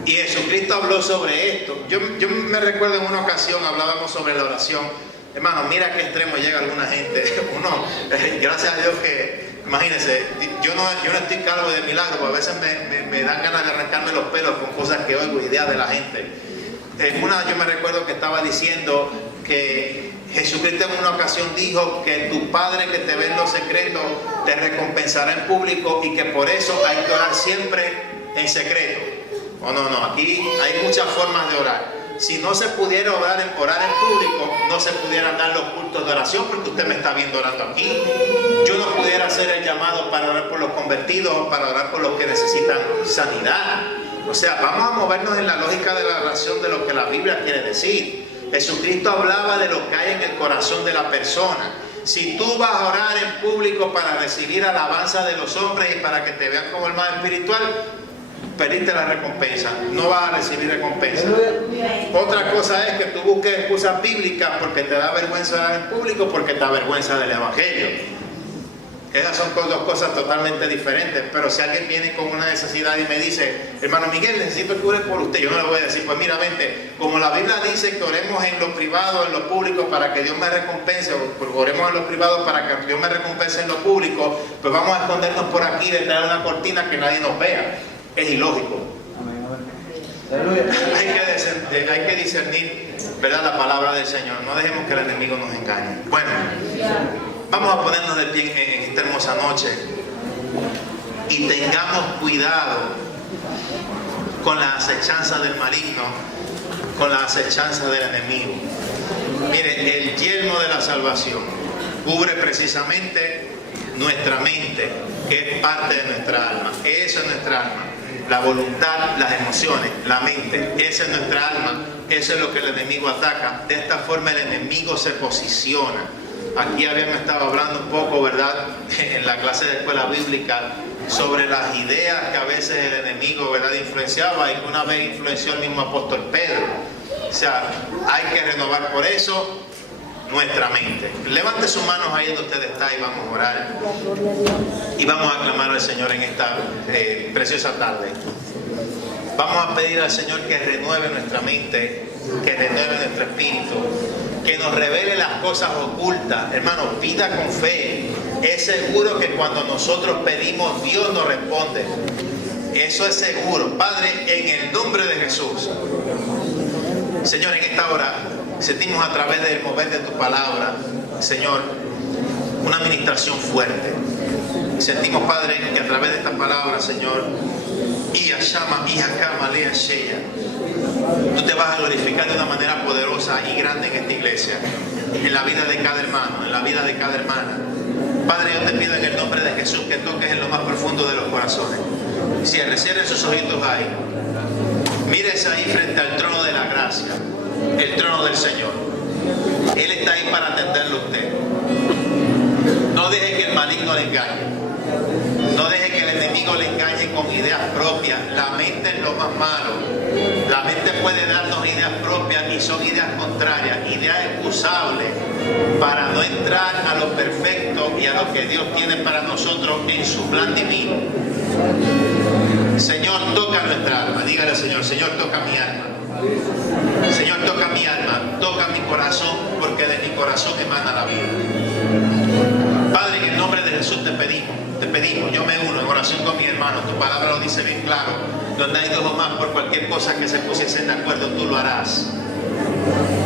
Y Jesucristo habló sobre esto. Yo me recuerdo en una ocasión hablábamos sobre la oración. Hermano, mira a qué extremo llega alguna gente. Uno, gracias a Dios que, imagínense, yo no estoy calvo de milagro, porque a veces me dan ganas de arrancarme los pelos con cosas que oigo, ideas de la gente. Yo me recuerdo que estaba diciendo que Jesucristo en una ocasión dijo que tu Padre que te ve en los secretos te recompensará en público, y que por eso hay que orar siempre en secreto. No, aquí hay muchas formas de orar. Si no se pudiera orar en público, no se pudieran dar los cultos de oración, porque usted me está viendo orando aquí. Yo no pudiera hacer el llamado para orar por los convertidos, para orar por los que necesitan sanidad. O sea, vamos a movernos en la lógica de la relación de lo que la Biblia quiere decir. Jesucristo hablaba de lo que hay en el corazón de la persona. Si tú vas a orar en público para recibir alabanza de los hombres y para que te vean como el más espiritual, perdiste la recompensa, no vas a recibir recompensa. Otra cosa es que tú busques excusas bíblicas porque te da vergüenza orar en público, porque te da vergüenza del evangelio. Esas son dos cosas totalmente diferentes. Pero si alguien viene con una necesidad y me dice, hermano Miguel, necesito que ore por usted, yo no le voy a decir, pues mira, vente, como la Biblia dice que oremos en lo privado, en lo público para que Dios me recompense, o oremos en lo privado para que Dios me recompense en lo público, pues vamos a escondernos por aquí detrás de una cortina que nadie nos vea. Es ilógico. Hay que discernir, ¿verdad?, la palabra del Señor. No dejemos que el enemigo nos engañe. Bueno, vamos a ponernos de pie en esta hermosa noche y tengamos cuidado con la acechanza del maligno, con la acechanza del enemigo. Mire, el yelmo de la salvación cubre precisamente nuestra mente, que es parte de nuestra alma. Eso es nuestra alma. La voluntad, las emociones, la mente, esa es nuestra alma. Eso es lo que el enemigo ataca. De esta forma el enemigo se posiciona. Aquí habían estado hablando un poco, ¿verdad?, en la clase de escuela bíblica, sobre las ideas que a veces el enemigo, ¿verdad?, influenciaba, y que una vez influenció el mismo apóstol Pedro. O sea, hay que renovar por eso nuestra mente. Levante sus manos ahí donde usted está y vamos a orar. Y vamos a clamar al Señor en esta preciosa tarde. Vamos a pedir al Señor que renueve nuestra mente, que renueve nuestro espíritu, que nos revele las cosas ocultas. Hermano, pida con fe. Es seguro que cuando nosotros pedimos, Dios nos responde. Eso es seguro. Padre, en el nombre de Jesús, Señor, en esta hora sentimos a través del mover de tu palabra, Señor, una administración fuerte. Sentimos, Padre, que a través de esta palabra, Señor, tú te vas a glorificar de una manera poderosa y grande en esta iglesia, en la vida de cada hermano, en la vida de cada hermana. Padre, yo te pido en el nombre de Jesús que toques en lo más profundo de los corazones. Cierren sus ojitos ahí. Mírese ahí frente al trono de la gracia, el trono del Señor. Él está ahí para atenderlo a usted. No deje que el maligno le engañe. No deje que el enemigo le engañe con ideas propias. La mente es lo más malo. La mente puede darnos ideas propias y son ideas contrarias, ideas excusables para no entrar a lo perfecto y a lo que Dios tiene para nosotros en su plan divino. Señor, toca nuestra alma. Dígale al Señor, Señor, toca mi alma. Señor, toca mi alma, toca mi corazón, porque de mi corazón emana la vida. Padre, en el nombre de Jesús te pedimos, yo me uno en oración con mis hermanos. Tu palabra lo dice bien claro. Donde hay dos o más por cualquier cosa que se pusiesen de acuerdo, tú lo harás.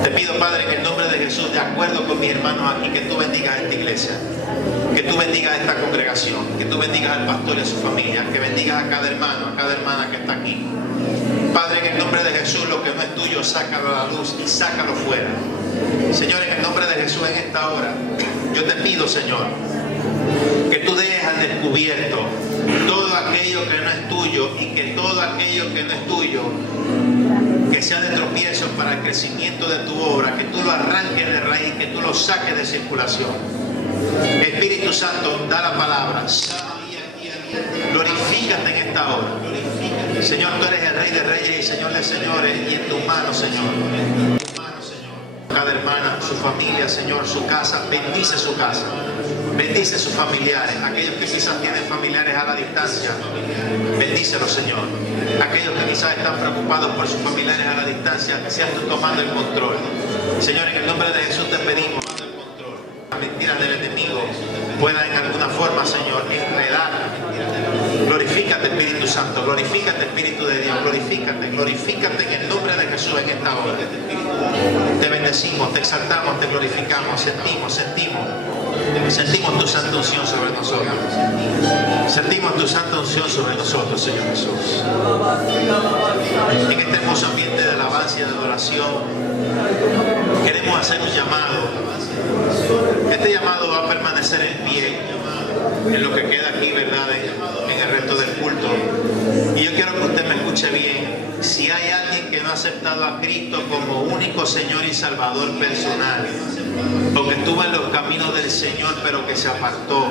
Te pido, Padre, en el nombre de Jesús, de acuerdo con mis hermanos aquí, que tú bendigas esta iglesia, que tú bendigas esta congregación, que tú bendigas al pastor y a su familia, que bendigas a cada hermano, a cada hermana que está aquí. Padre, en el nombre de Jesús, lo que no es tuyo, sácalo a la luz y sácalo fuera. Señor, en el nombre de Jesús, en esta hora, yo te pido, Señor, que tú dejes al descubierto todo aquello que no es tuyo, y que todo aquello que no es tuyo, que sea de tropiezo para el crecimiento de tu obra, que tú lo arranques de raíz, que tú lo saques de circulación. Espíritu Santo, da la palabra. Glorifícate en esta hora. Señor, tú eres el Rey de Reyes y Señor de Señores, y en tus manos, Señor. Cada hermana, su familia, Señor, su casa, bendice su casa, bendice sus familiares, aquellos que quizás tienen familiares a la distancia, bendícelos, Señor. Aquellos que quizás están preocupados por sus familiares a la distancia, que seas tú tomando el control. Señor, en el nombre de Jesús te pedimos, las mentiras del enemigo puedan en alguna forma, Señor, enredar. Glorifícate, Espíritu Santo, glorifícate, Espíritu de Dios, glorifícate en el nombre de Jesús en esta hora. Te bendecimos, te exaltamos, te glorificamos, sentimos tu santa unción sobre nosotros. Sentimos tu santa unción sobre nosotros, Señor Jesús. En este hermoso ambiente de alabanza y de adoración, queremos hacer un llamado. Este llamado va a permanecer en pie en lo que queda aquí, ¿verdad?, en el resto del culto. Y yo quiero que usted me escuche. escuche bien, si hay alguien que no ha aceptado a Cristo como único Señor y Salvador personal, o que estuvo en los caminos del Señor pero que se apartó,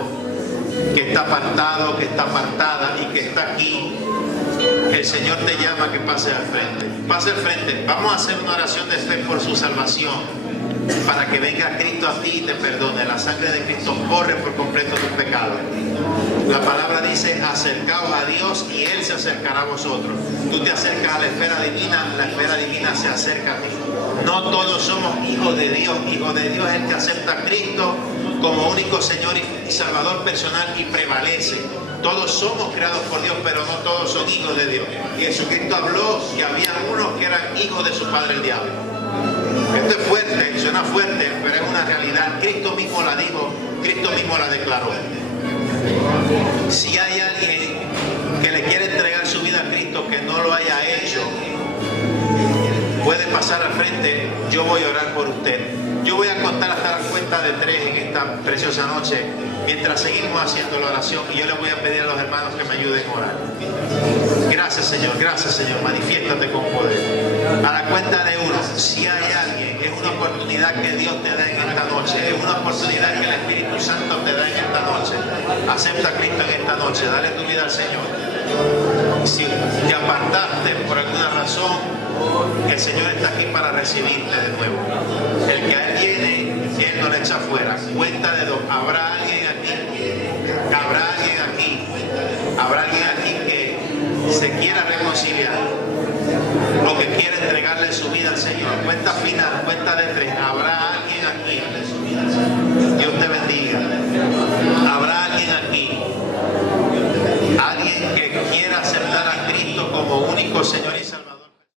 que está apartado, que está apartada y que está aquí, el Señor te llama a que pase al frente. Pase al frente. Vamos a hacer una oración de fe por su salvación, para que venga Cristo a ti y te perdone. La sangre de Cristo corre por completo tus pecados. La palabra dice: acercaos a Dios y Él se acercará a vosotros. Tú te acercas a la esfera divina se acerca a ti. No todos somos hijos de Dios. Hijo de Dios es el que acepta a Cristo como único Señor y Salvador personal y prevalece. Todos somos creados por Dios, pero no todos son hijos de Dios. Y Jesucristo habló que había unos que eran hijos de su padre el diablo. Esto es fuerte, suena fuerte, pero es una realidad. Cristo mismo la dijo, Cristo mismo la declaró. Si hay alguien que le quiere entregar su vida a Cristo que no lo haya hecho, puede pasar al frente. Yo voy a orar por usted. Yo voy a contar hasta la cuenta de 3 en esta preciosa noche, mientras seguimos haciendo la oración, y yo les voy a pedir a los hermanos que me ayuden a orar. Gracias, Señor, manifiéstate con poder. A la cuenta de 1, si hay alguien, es una oportunidad que Dios te da en esta noche, es una oportunidad que el Espíritu Santo te da en esta noche. Acepta a Cristo en esta noche, dale tu vida al Señor. Si te apartaste por alguna razón, el Señor está aquí para recibirte de nuevo. El que a Él viene, Él no le echa fuera. Cuenta de 2. Habrá alguien aquí que se quiera reconciliar o que quiera entregarle su vida al Señor. Cuenta final, cuenta de 3. Habrá